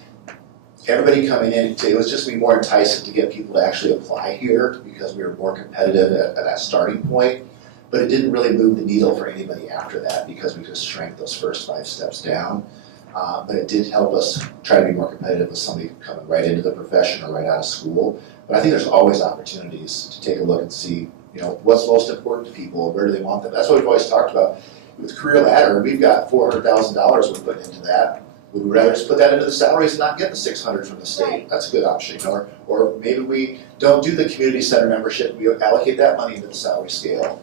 everybody coming in, it was just be more enticing to get people to actually apply here because we were more competitive at that starting point. But it didn't really move the needle for anybody after that because we just shrank those first 5 steps down. But it did help us try to be more competitive with somebody coming right into the profession or right out of school. But I think there's always opportunities to take a look and see, you know, what's most important to people, where do they want them. That's what we've always talked about. With Career Ladder, we've got $400,000 we're putting into that. Would we rather just put that into the salaries and not get the $600 from the state? Right. That's a good option. Or maybe we don't do the community center membership, we allocate that money into the salary scale.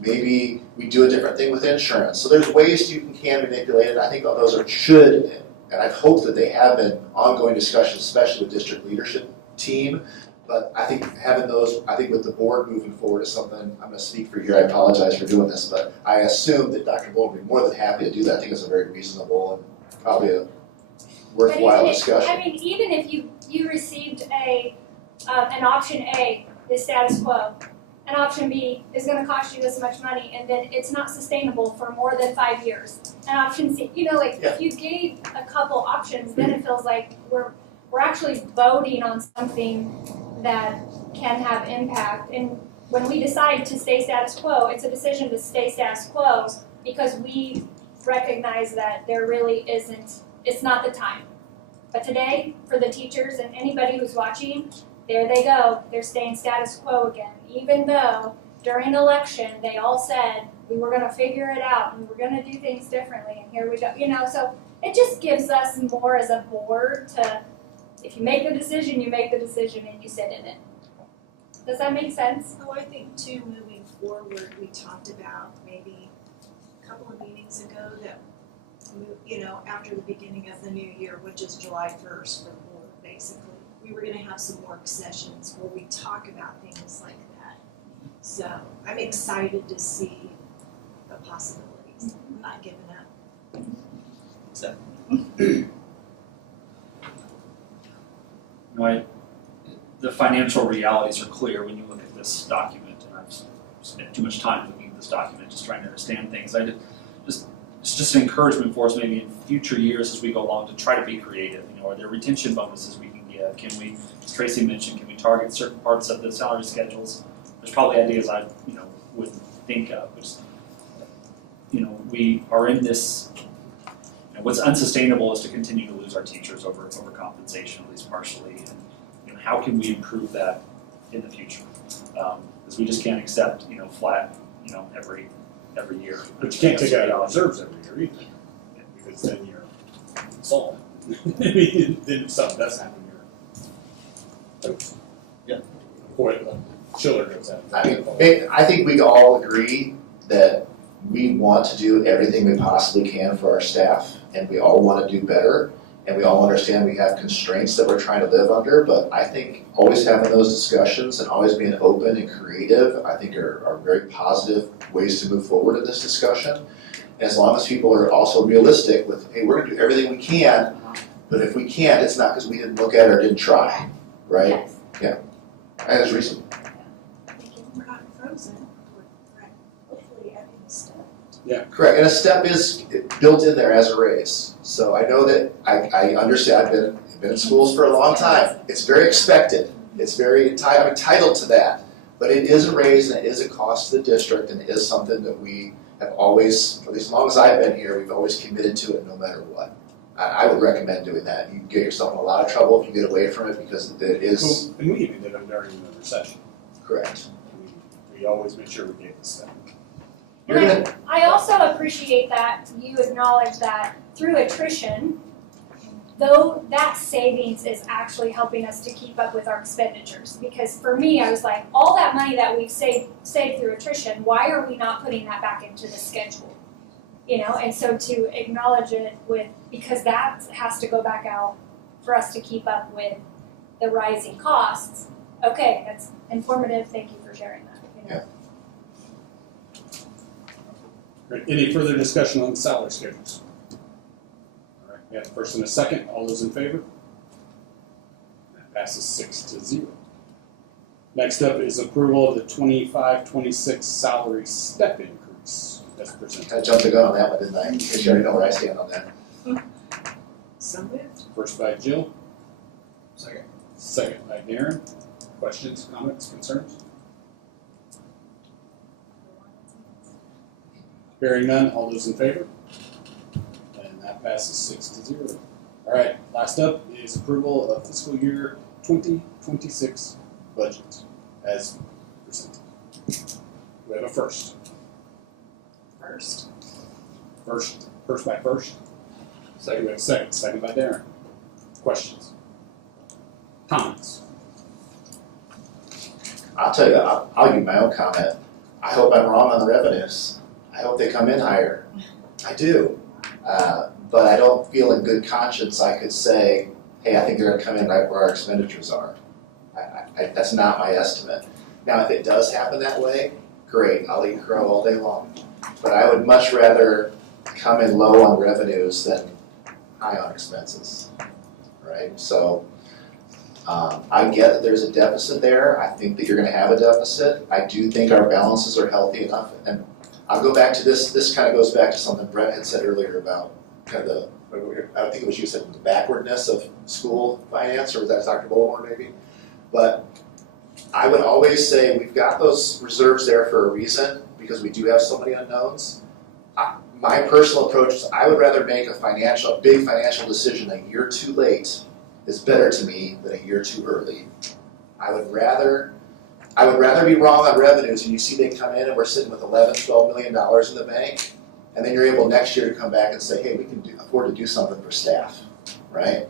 Maybe we do a different thing with insurance. So there's ways you can manipulate it. I think those should, and I've hoped that they have been ongoing discussions, especially with district leadership team. But I think having those, I think with the board moving forward is something, I'm going to speak for here, I apologize for doing this, but I assume that Dr. Bull would be more than happy to do that. I think it's a very reasonable and probably a worthwhile discussion. I mean, even if you received an option A is status quo, and option B is going to cost you this much money, and then it's not sustainable for more than 5 years. And option C, you know, like if you gave a couple options, then it feels like we're actually voting on something that can have impact. And when we decide to stay status quo, it's a decision to stay status quo because we recognize that there really isn't, it's not the time. But today, for the teachers and anybody who's watching, there they go, they're staying status quo again. Even though during election they all said we were going to figure it out and we were going to do things differently, and here we go. You know, so it just gives us more as a board to, if you make the decision, you make the decision and you sit in it. Does that make sense? Oh, I think too, moving forward, we talked about maybe a couple of meetings ago that, you know, after the beginning of the new year, which is July 1st for the board, basically, we were gonna have some work sessions where we talk about things like that. So I'm excited to see the possibilities. I'm not giving up. The financial realities are clear when you look at this document, and I've spent too much time looking at this document, just trying to understand things. It's just an encouragement for us maybe in future years as we go along to try to be creative. Are there retention bonuses we can give? Can we, as Tracy mentioned, can we target certain parts of the salary schedules? There's probably ideas I would think of. We are in this. What's unsustainable is to continue to lose our teachers over compensation, at least partially. And how can we improve that in the future? Because we just can't accept flat every year. But you can't take out reserves every year either, because then you're solvent. I mean, then if something does happen, you're toast. Yeah. Boy, chiller goes out. I think we all agree that we want to do everything we possibly can for our staff, and we all want to do better, and we all understand we have constraints that we're trying to live under, but I think always having those discussions and always being open and creative, I think are very positive ways to move forward in this discussion. And as long as people are also realistic with, hey, we're gonna do everything we can, but if we can't, it's not because we didn't look at it or didn't try, right? Yes. Yeah, and it's reasonable. We're not frozen, we're hopefully adding a step. Correct, and a step is built in there as a raise. So I know that I understand, I've been in schools for a long time. It's very expected. It's very, I'm entitled to that. But it is a raise and it is a cost to the district, and it is something that we have always, at least as long as I've been here, we've always committed to it no matter what. I would recommend doing that. You get yourself in a lot of trouble if you get away from it, because it is. And we even did it during the recession. Correct. We always made sure we gave the step. You're gonna, I also appreciate that you acknowledge that through attrition, though that savings is actually helping us to keep up with our expenditures. Because for me, I was like, all that money that we've saved through attrition, why are we not putting that back into the schedule? And so to acknowledge it because that has to go back out for us to keep up with the rising costs. Okay, that's informative. Thank you for sharing that. Yeah. Right. Any further discussion on the salary schedules? All right, we have a first and a second. All those in favor? That passes 6-0. Next up is approval of the 25-26 salary step increase as presented. I jumped the gun on that one, didn't I? Because you already know where I stand on that. So moved. First by Jill, Second. second by Darren. Questions, comments, concerns? Hearing none, all those in favor? And that passes 6-0. All right, last up is approval of fiscal year 2026 budget as presented. We have a first. First by first. Second. We have a second. Second by Darren. Questions? Comments? I'll tell you, I'll give my own comment. I hope I'm wrong on the revenues. I hope they come in higher. I do. But I don't feel in good conscience I could say, hey, I think they're going to come in right where our expenditures are. That's not my estimate. Now, if it does happen that way, great. I'll eat crow all day long. But I would much rather come in low on revenues than high on expenses, right? So I get that there's a deficit there. I think that you're going to have a deficit. I do think our balances are healthy enough. And I'll go back to this. This kind of goes back to something Brett had said earlier about kind of I think it was you said, the backwardness of school finance, or was that Dr. Bullimore maybe? But I would always say we've got those reserves there for a reason, because we do have so many unknowns. My personal approach is I would rather make a big financial decision a year too late is better to me than a year too early. I would rather be wrong on revenues and you see they come in and we're sitting with $11, $12 million in the bank, and then you're able next year to come back and say, hey, we can afford to do something for staff, right?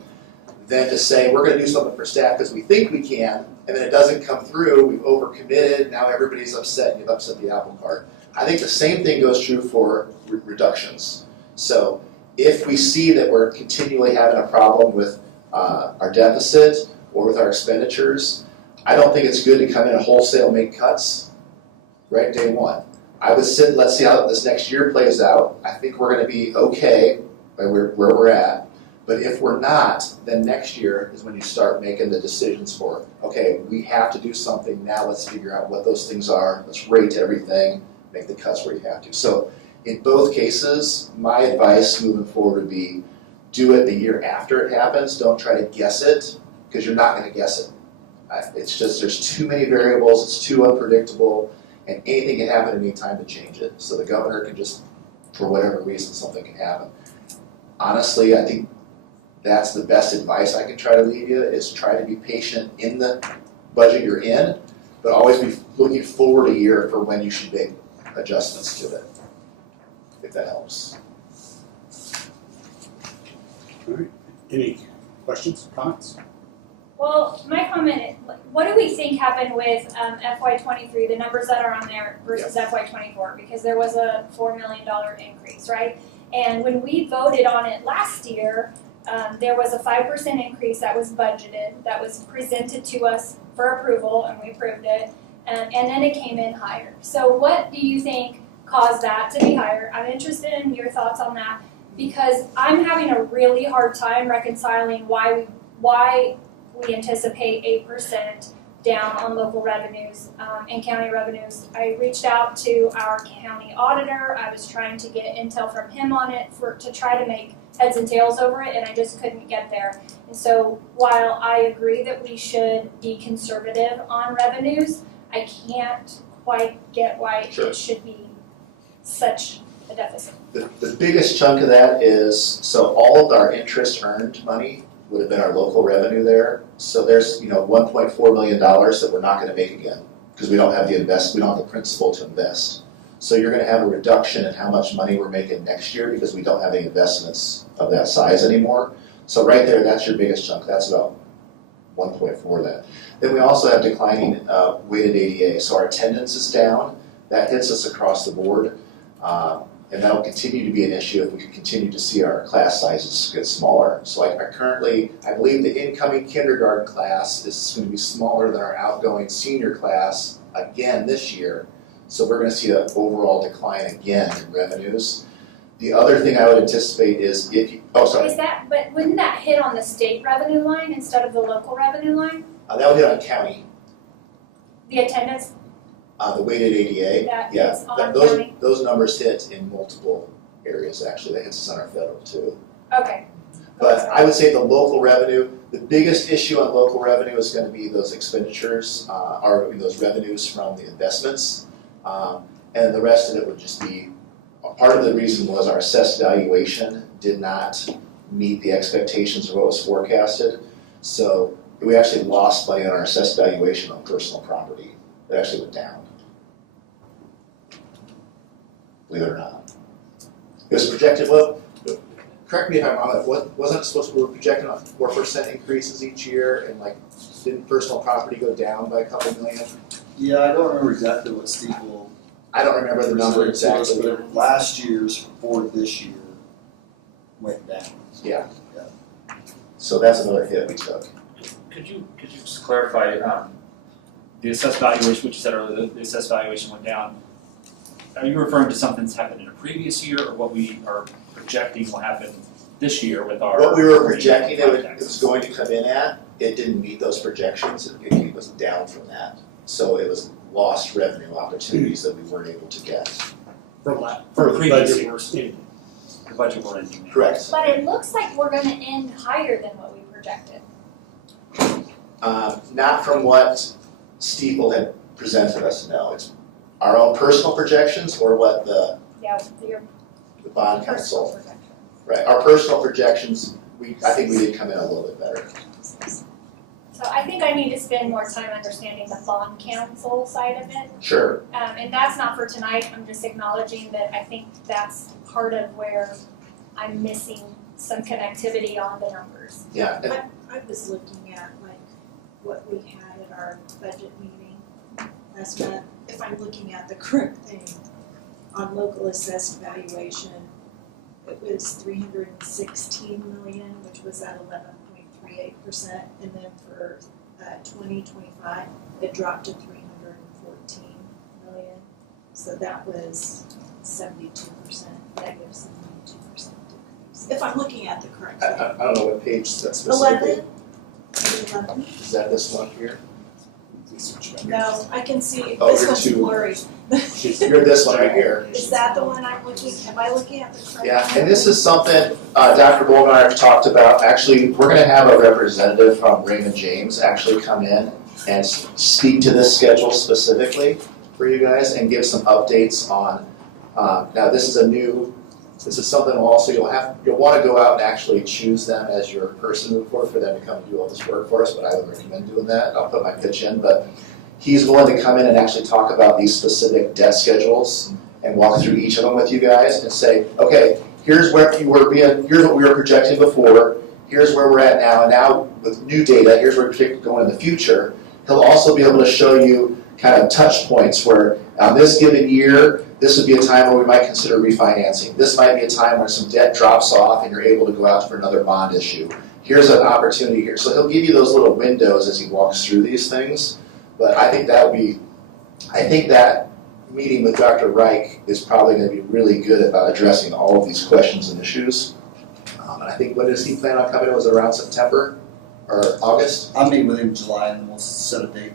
Than to say we're going to do something for staff because we think we can, and then it doesn't come through, we've overcommitted, now everybody's upset, and you've upset the apple cart. I think the same thing goes true for reductions. So if we see that we're continually having a problem with our deficit, or with our expenditures, I don't think it's good to come in and wholesale make cuts right day one. I would sit, let's see how this next year plays out. I think we're going to be okay by where we're at. But if we're not, then next year is when you start making the decisions for, okay, we have to do something now. Let's figure out what those things are. Let's rate everything, make the cuts where you have to. So in both cases, my advice moving forward would be do it the year after it happens. Don't try to guess it, because you're not going to guess it. It's just there's too many variables. It's too unpredictable, and anything can happen at any time to change it. So the governor can just, for whatever reason, something can happen. Honestly, I think that's the best advice I can try to leave you, is try to be patient in the budget you're in, but always be looking forward a year for when you should make adjustments to it, if that helps. All right, any questions, comments? Well, my comment is, what do we think happened with FY23, the numbers that are on there versus FY24? Because there was a $4 million increase, right? And when we voted on it last year, there was a 5% increase that was budgeted, that was presented to us for approval, and we approved it, and then it came in higher. So what do you think caused that to be higher? I'm interested in your thoughts on that, because I'm having a really hard time reconciling why we anticipate 8% down on local revenues and county revenues. I reached out to our county auditor. I was trying to get intel from him on it to try to make heads and tails over it, and I just couldn't get there. And so while I agree that we should be conservative on revenues, I can't quite get why it should be such a deficit. The biggest chunk of that is, so all of our interest earned money would have been our local revenue there. So there's $1.4 million that we're not going to make again, because we don't have the principal to invest. So you're going to have a reduction in how much money we're making next year, because we don't have any investments of that size anymore. So right there, that's your biggest chunk. That's about 1.4 of that. Then we also have declining weighted ADA. So our attendance is down. That hits us across the board. And that'll continue to be an issue if we continue to see our class sizes get smaller. So I believe the incoming kindergarten class is going to be smaller than our outgoing senior class again this year. So we're going to see an overall decline again in revenues. The other thing I would anticipate is But wouldn't that hit on the state revenue line instead of the local revenue line? That would hit on county. The attendance? The weighted ADA. That hits on county? Those numbers hit in multiple areas, actually. That hits us on our federal too. Okay. But I would say the local revenue, the biggest issue on local revenue is going to be those expenditures, those revenues from the investments. And the rest of it would just be, part of the reason was our assessed valuation did not meet the expectations of what was forecasted. So we actually lost money on our assessed valuation on personal property. It actually went down. Believe it or not. It was projected, well, correct me if I'm wrong, wasn't it supposed to, we were projecting on 4% increases each year, and didn't personal property go down by a couple million? Yeah, I don't remember exactly what Steeple. I don't remember the number exactly. But last year's for this year went down. Yeah. So that's another hit we took. Could you just clarify the assessed valuation, which you said earlier, the assessed valuation went down? Are you referring to something that's happened in a previous year, or what we are projecting will happen this year with our? What we were projecting it was going to come in at, it didn't meet those projections. It was down from that. So it was lost revenue opportunities that we weren't able to get. For For the previous budget years. we're in. The budget we're ending. Correct. But it looks like we're going to end higher than what we projected. Not from what Steeple had presented us, no. It's our own personal projections or what the bond council. Personal projection. Right, our personal projections, I think we did come in a little bit better. So I think I need to spend more time understanding the bond council side of it. Sure. And that's not for tonight. I'm just acknowledging that I think that's part of where I'm missing some connectivity on the numbers. Yeah. I was looking at what we had at our budget meeting last month. If I'm looking at the correct thing, on local assessed valuation, it was $316 million, which was at 11.3%. 3.38%, and then for 2025, it dropped to 314 million. So that was 72%, negative 72% decrease. If I'm looking at the current. I don't know what page that's specifically. 11. Is that this one here? No, I can see, Oh, this you're one's too- blurry. You're this one right here. Is that the one I'm looking, am I looking at the correct one? Yeah, and this is something Dr. Bull and I have talked about. Actually, we're going to have a representative from Raymond James actually come in and speak to this schedule specifically for you guys and give some updates on. Now, this is something also you'll want to go out and actually choose them as your person moving forward for them to come and do all this work for us. But I would recommend doing that. I'll put my pitch in, but. He's willing to come in and actually talk about these specific debt schedules and walk through each of them with you guys and say, okay, here's where here's what we were projecting before, here's where we're at now, and now with new data, here's where we predict going in the future. He'll also be able to show you kind of touch points where on this given year, this would be a time where we might consider refinancing. This might be a time where some debt drops off and you're able to go out for another bond issue. Here's an opportunity here. So he'll give you those little windows as he walks through these things. But I think that meeting with Dr. Reich is probably going to be really good about addressing all of these questions and issues. And I think, when does he plan on coming? Was it around September or August? I'm meeting with him in July and we'll set a date.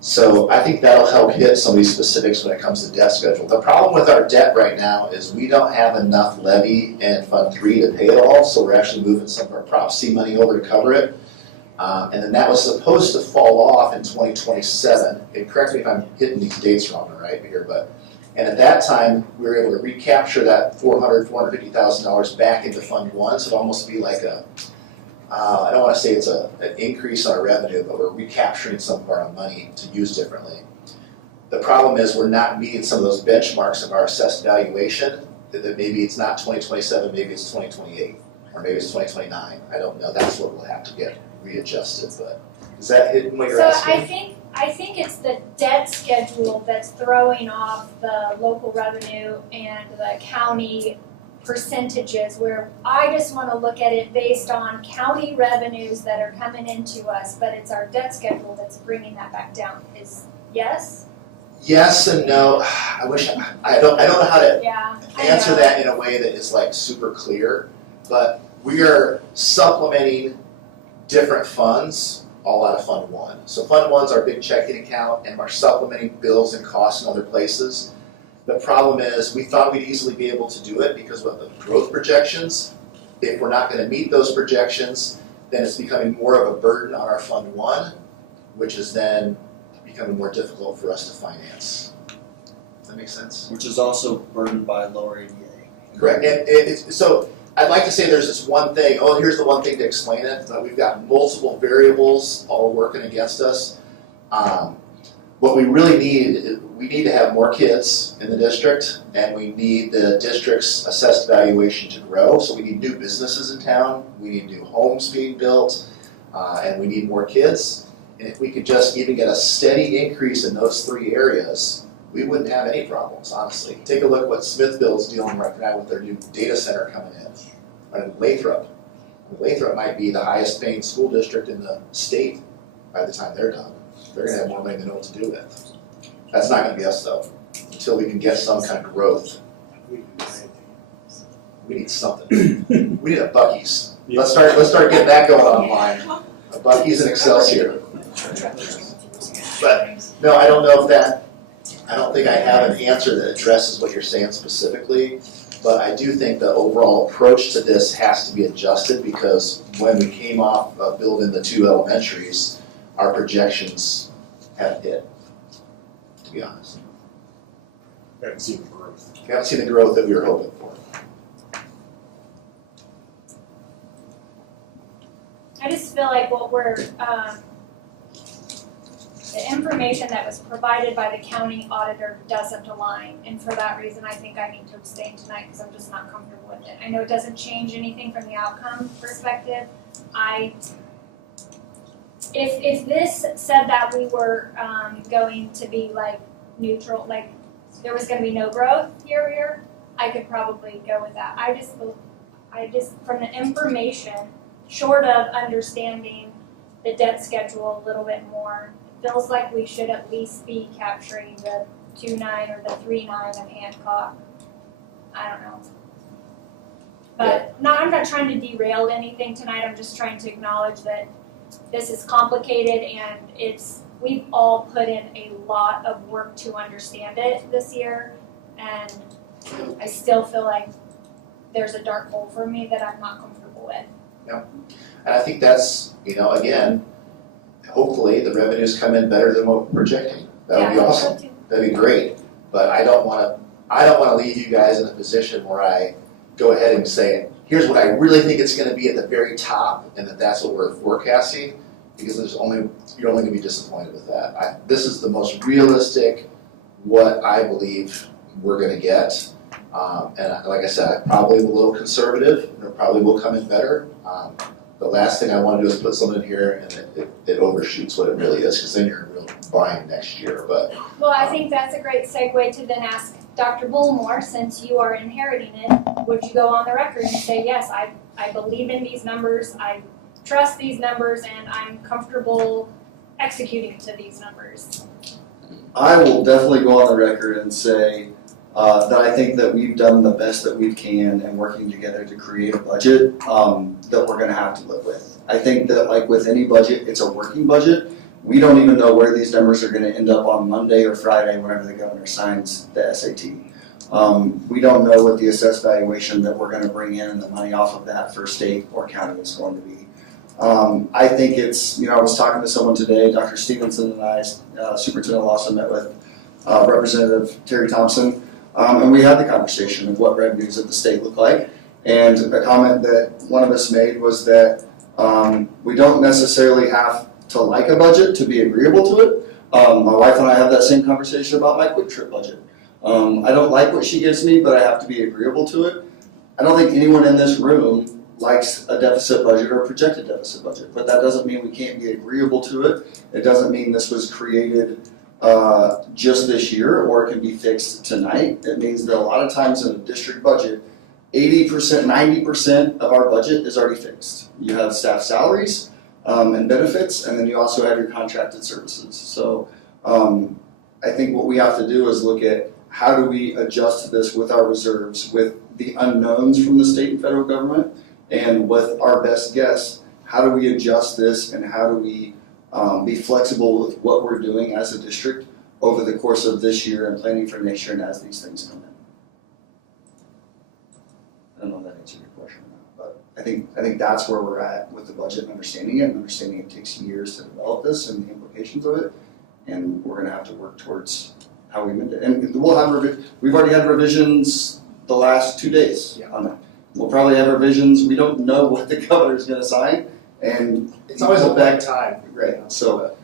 So I think that'll help hit some of these specifics when it comes to debt schedule. The problem with our debt right now is we don't have enough levy and Fund 3 to pay it all, so we're actually moving some of our Prop C money over to cover it. And then that was supposed to fall off in 2027. And correct me if I'm hitting these dates wrong, right here, and at that time we were able to recapture that $450,000 back into Fund 1. So it'd almost be like I don't want to say it's an increase in our revenue, but we're recapturing some of our money to use differently. The problem is we're not meeting some of those benchmarks of our assessed valuation. That maybe it's not 2027, maybe it's 2028, or maybe it's 2029. I don't know. That's what we'll have to get readjusted, but is that hitting what you're asking? I think it's the debt schedule that's throwing off the local revenue and the county percentages, where I just want to look at it based on county revenues that are coming into us, but it's our debt schedule that's bringing that back down. Is yes? Yes and no. I don't know how to answer know. that in a way that is like super clear, but we are supplementing different funds all out of Fund 1. So Fund 1's our big checking account, and we're supplementing bills and costs in other places. The problem is we thought we'd easily be able to do it because of the growth projections. If we're not going to meet those projections, then it's becoming more of a burden on our Fund 1, which is then becoming more difficult for us to finance. Does that make sense? Which is also burdened by lower ADA. Correct. And so I'd like to say there's this one thing, here's the one thing to explain it, but we've got multiple variables all working against us. What we really need is we need to have more kids in the district, and we need the district's assessed valuation to grow. So we need new businesses in town, we need new homes being built, and we need more kids. And if we could just even get a steady increase in those three areas, we wouldn't have any problems, honestly. Take a look at what Smithville's dealing right now with their new data center coming in. And Lathrop. Lathrop might be the highest paying school district in the state by the time they're done. They're going to have more money than know what to do with. That's not going to be us, though, until we can get some kind of growth. We need something. We need a Buc-ee's. Let's start getting that going online. A Buc-ee's and Excelsior. But no, I don't know if that. I don't think I have an answer that addresses what you're saying specifically. But I do think the overall approach to this has to be adjusted, because when we came off of building the 2 elementaries, our projections haven't hit, to be honest. We haven't seen the growth. We haven't seen the growth that we were hoping for. I just feel like what we're, the information that was provided by the county auditor doesn't align, and for that reason, I think I need to abstain tonight because I'm just not comfortable with it. I know it doesn't change anything from the outcome perspective. If this said that we were going to be like neutral, like there was going to be no growth year, I could probably go with that. I just from the information short of understanding the debt schedule a little bit more, it feels like we should at least be capturing the 2.9 or the 3.9 of Hancock. I don't know. But no, I'm not trying to derail anything tonight. I'm just trying to acknowledge that this is complicated and we've all put in a lot of work to understand it this year, and I still feel like there's a dark hole for me that I'm not comfortable with. And I think that's, again, hopefully the revenues come in better than what we're projecting. That would be awesome. That'd be great. But I don't want to leave you guys in a position where I go ahead and say, here's what I really think it's going to be at the very top, and that's what we're forecasting, because you're only going to be disappointed with that. This is the most realistic, what I believe we're going to get. And like I said, I'm probably a little conservative, and it probably will come in better. The last thing I want to do is put something in here and it overshoots what it really is, because then you're in real bind next year. But well, I think that's a great segue to then ask Dr. Bullmore, since you are inheriting it, would you go on the record and say, yes, I believe in these numbers, I trust these numbers, and I'm comfortable executing to these numbers? I will definitely go on the record and say that I think that we've done the best that we can in working together to create a budget that we're going to have to live with. I think that, like with any budget, it's a working budget. We don't even know where these numbers are going to end up on Monday or Friday whenever the governor signs the SAT. We don't know what the assessed valuation that we're going to bring in and the money off of that for state or county is going to be. I think it's, I was talking to someone today, Dr. Stevenson and I, Superintendent Lawson, met with Representative Terry Thompson, and we had the conversation of what revenues of the state look like. And a comment that one of us made was that we don't necessarily have to like a budget to be agreeable to it. My wife and I have that same conversation about my quick trip budget. I don't like what she gives me, but I have to be agreeable to it. I don't think anyone in this room likes a deficit budget or a projected deficit budget, but that doesn't mean we can't be agreeable to it. It doesn't mean this was created just this year or it can be fixed tonight. It means that a lot of times in a district budget, 80%, 90% of our budget is already fixed. You have staff salaries and benefits, and then you also have your contracted services. So I think what we have to do is look at how do we adjust this with our reserves, with the unknowns from the state and federal government, and with our best guess, how do we adjust this and how do we be flexible with what we're doing as a district over the course of this year and planning for next year and as these things come in. I don't know if that answered your question or not, but I think that's where we're at with the budget and understanding it takes years to develop this and the implications of it, and we're going to have to work towards how we amend it. And we'll have we've already had revisions the last 2 days on that. We'll probably have revisions. We don't know what the governor's going to sign, and it's always a bad time. Right. So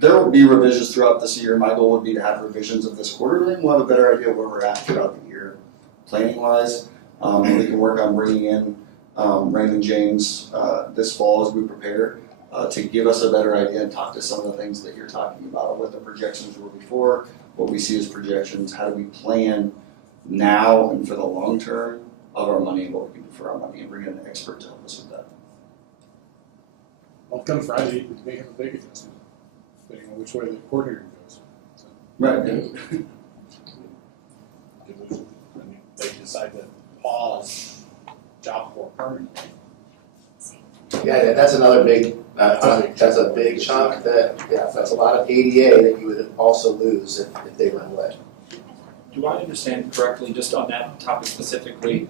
there will be revisions throughout this year. My goal would be to have revisions of this quarterly, and we'll have a better idea where we're at throughout the year, planning-wise. And we can work on bringing in Raymond James this fall as we prepare to give us a better idea and talk to some of the things that you're talking about, what the projections were before, what we see as projections, how do we plan now and for the long term of our money and what we can do for our money, and bring in an expert to help us with that. Well, come Friday, we may have a big adjustment, depending on which way the court hearing goes. So, Right. They decide to pause job corps permanently. Yeah, that's another big, that's a big chunk that's a lot of ADA that you would also lose if they went away. Do I understand correctly, just on that topic specifically,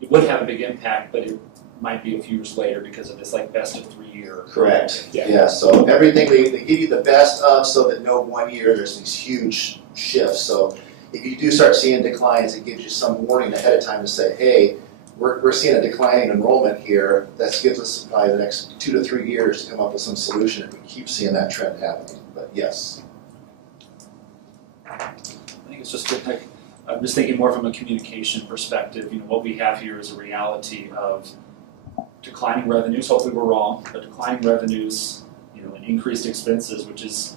it would have a big impact, but it might be a few years later because of this like best of 3 year. Correct. Yeah, so everything, they give you the best of so that no 1 year there's these huge shifts. So if you do start seeing declines, it gives you some warning ahead of time to say, hey, we're seeing a declining enrollment here. That gives us probably the next 2 to 3 years to come up with some solution if we keep seeing that trend happening. But yes. I think it's just like, I'm just thinking more from a communication perspective. What we have here is a reality of declining revenues. Hopefully we're wrong, but declining revenues, and increased expenses, which is,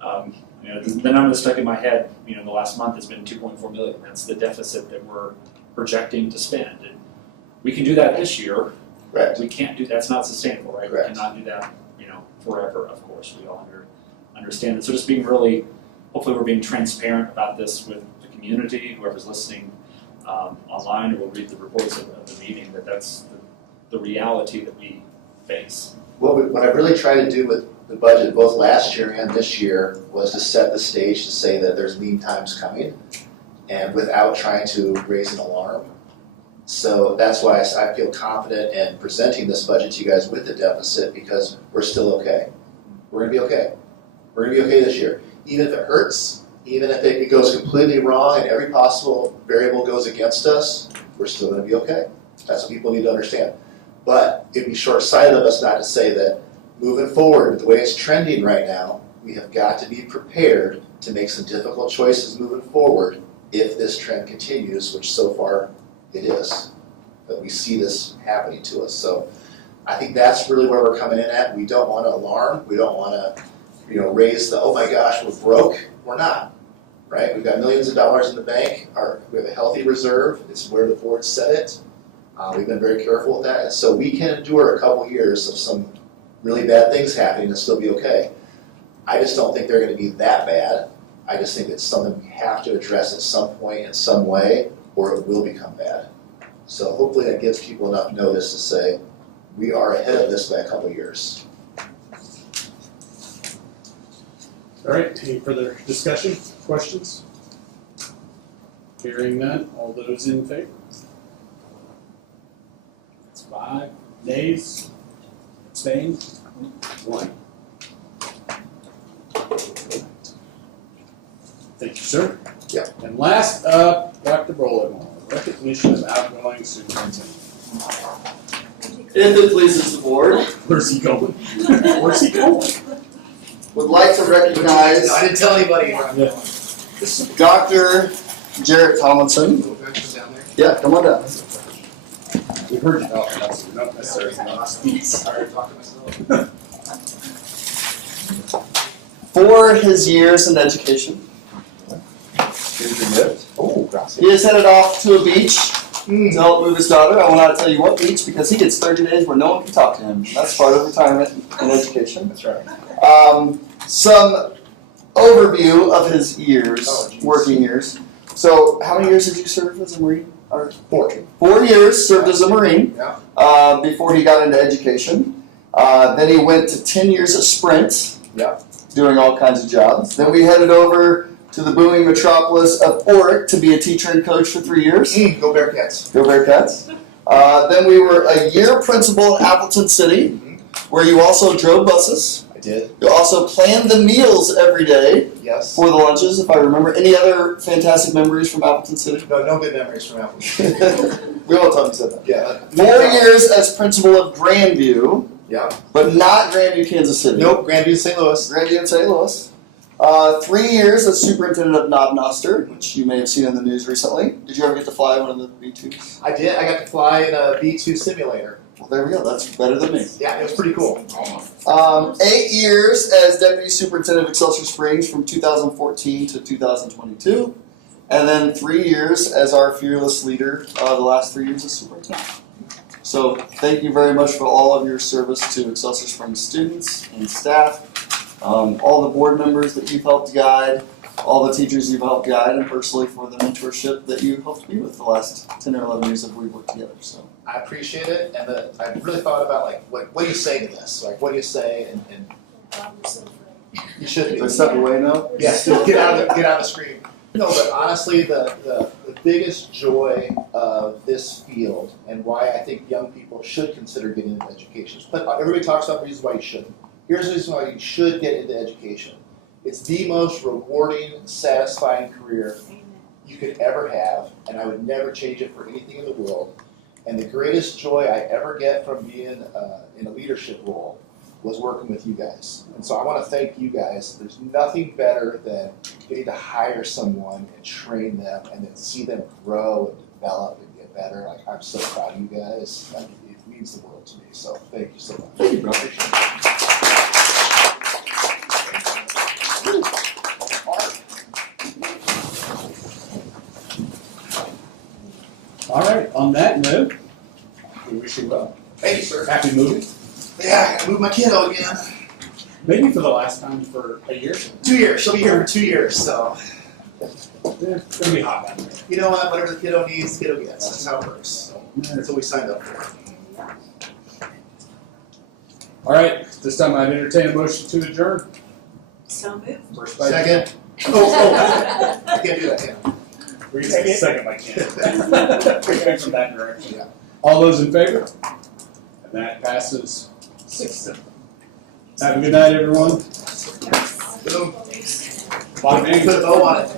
the number that's stuck in my head, in the last month has been 2.4 million. That's the deficit that we're projecting to spend. And we can do that this year, Correct. We can't do, that's not sustainable, right? Correct. We cannot do that, forever, of course, we all understand it. So just being really, hopefully we're being transparent about this with the community, whoever's listening online or will read the reports of the meeting, that's the reality that we face. What I really tried to do with the budget, both last year and this year, was to set the stage to say that there's lean times coming, and without trying to raise an alarm. So that's why I feel confident in presenting this budget to you guys with the deficit, because we're still okay. We're gonna be okay. We're gonna be okay this year. Even if it hurts, even if it goes completely wrong and every possible variable goes against us, we're still gonna be okay. That's what people need to understand. But it'd be short-sighted of us not to say that moving forward, the way it's trending right now, we have got to be prepared to make some difficult choices moving forward if this trend continues, which so far it is. But we see this happening to us. So I think that's really where we're coming in at. We don't want to alarm. We don't want to, raise the, oh my gosh, we're broke. We're not, right? We've got millions of dollars in the bank. We have a healthy reserve. It's where the board set it. We've been very careful with that. And so we can endure a couple years of some really bad things happening and still be okay. I just don't think they're going to be that bad. I just think it's something we have to address at some point in some way, or it will become bad. So hopefully that gives people enough notice to say, we are ahead of this by a couple years. All right, any further discussion, questions? Hearing none, all those in favor? That's 5. Nays? Abstained? 1. Thank you, sir. Yeah. And last up, Dr. Brolin, recognition of outgoing superintendent. If it pleases the board, Where's he going? Where's he going? would like to recognize No, I didn't tell anybody. Dr. Jarrett Tomlinson. Down there. Yeah, come on down. We heard you. Oh, that's not necessarily. Sorry, to talk to myself. For his years in education, Here's your gift. Oh, gracias. he is headed off to a beach to help move his daughter. I will not tell you what beach because he gets 30 days where no one can talk to him. That's part of retirement in education. That's right. Some overview of his years, Oh, geez. working years. So, how many years did you serve as a Marine? Or 4. 4 years served as a Marine Yeah. before he got into education. Then he went to 10 years at Sprint, Yeah. doing all kinds of jobs. Then we headed over to the booming metropolis of Oric to be a teacher and coach for 3 years. Go Bearcats. Go Bearcats. Then we were a year principal in Appleton City, where you also drove buses. I did. You also planned the meals every day Yes. for the lunches, if I remember. Any other fantastic memories from Appleton City? No good memories from Apple. We all told you said that. Yeah. 4 years as principal of Grandview, Yeah. but not Grandview, Kansas City. Nope. Grandview, St. Louis. Grandview in St. Louis. 3 years as superintendent of Knob Noster, which you may have seen in the news recently. Did you ever get to fly one of the B-2s? I did. I got to fly in a B2 simulator. Well, there we go. That's better than me. Yeah, it was pretty cool. 8 years as deputy superintendent of Excelsior Springs from 2014 to 2022. And then 3 years as our fearless leader the last 3 years as superintendent. So thank you very much for all of your service to Excelsior Springs students and staff, all the board members that you've helped guide, all the teachers you've helped guide, and personally for the mentorship that you helped me with the last 10 or 11 years that we've worked together. So I appreciate it, and I really thought about what do you say to this? Like, what do you say? And you should be. do I step away now? Yeah, still get out of the screen. No, but honestly, the biggest joy of this field and why I think young people should consider getting into education. But everybody talks about reasons why you shouldn't. Here's the reason why you should get into education. It's the most rewarding, satisfying career you could ever have, and I would never change it for anything in the world. And the greatest joy I ever get from being in a leadership role was working with you guys. And so I want to thank you guys. There's nothing better than getting to hire someone and train them and then see them grow and develop and get better. Like, I'm so proud of you guys. Like, it means the world to me. So thank you so much. Thank you, bro. All right, on that note, we wish you well. Thank you, sir. Happy moving? Yeah, I gotta move my kiddo again. Maybe for the last time for a year. 2 years. She'll be here for 2 years, so. Yeah, it's gonna be hot down there. You know what? Whatever the kiddo needs, the kiddo gets. That's how it works. So that's what we signed up for. All right, this time I'd entertain a motion to adjourn. So moved. First by Second. Oh, I can't do that, can I? We're gonna take a second by Ken. We're going from that direction. Yeah. All those in favor? And that passes 6-0. Have a good night, everyone. Boom. Bye, man. Put a bow on it.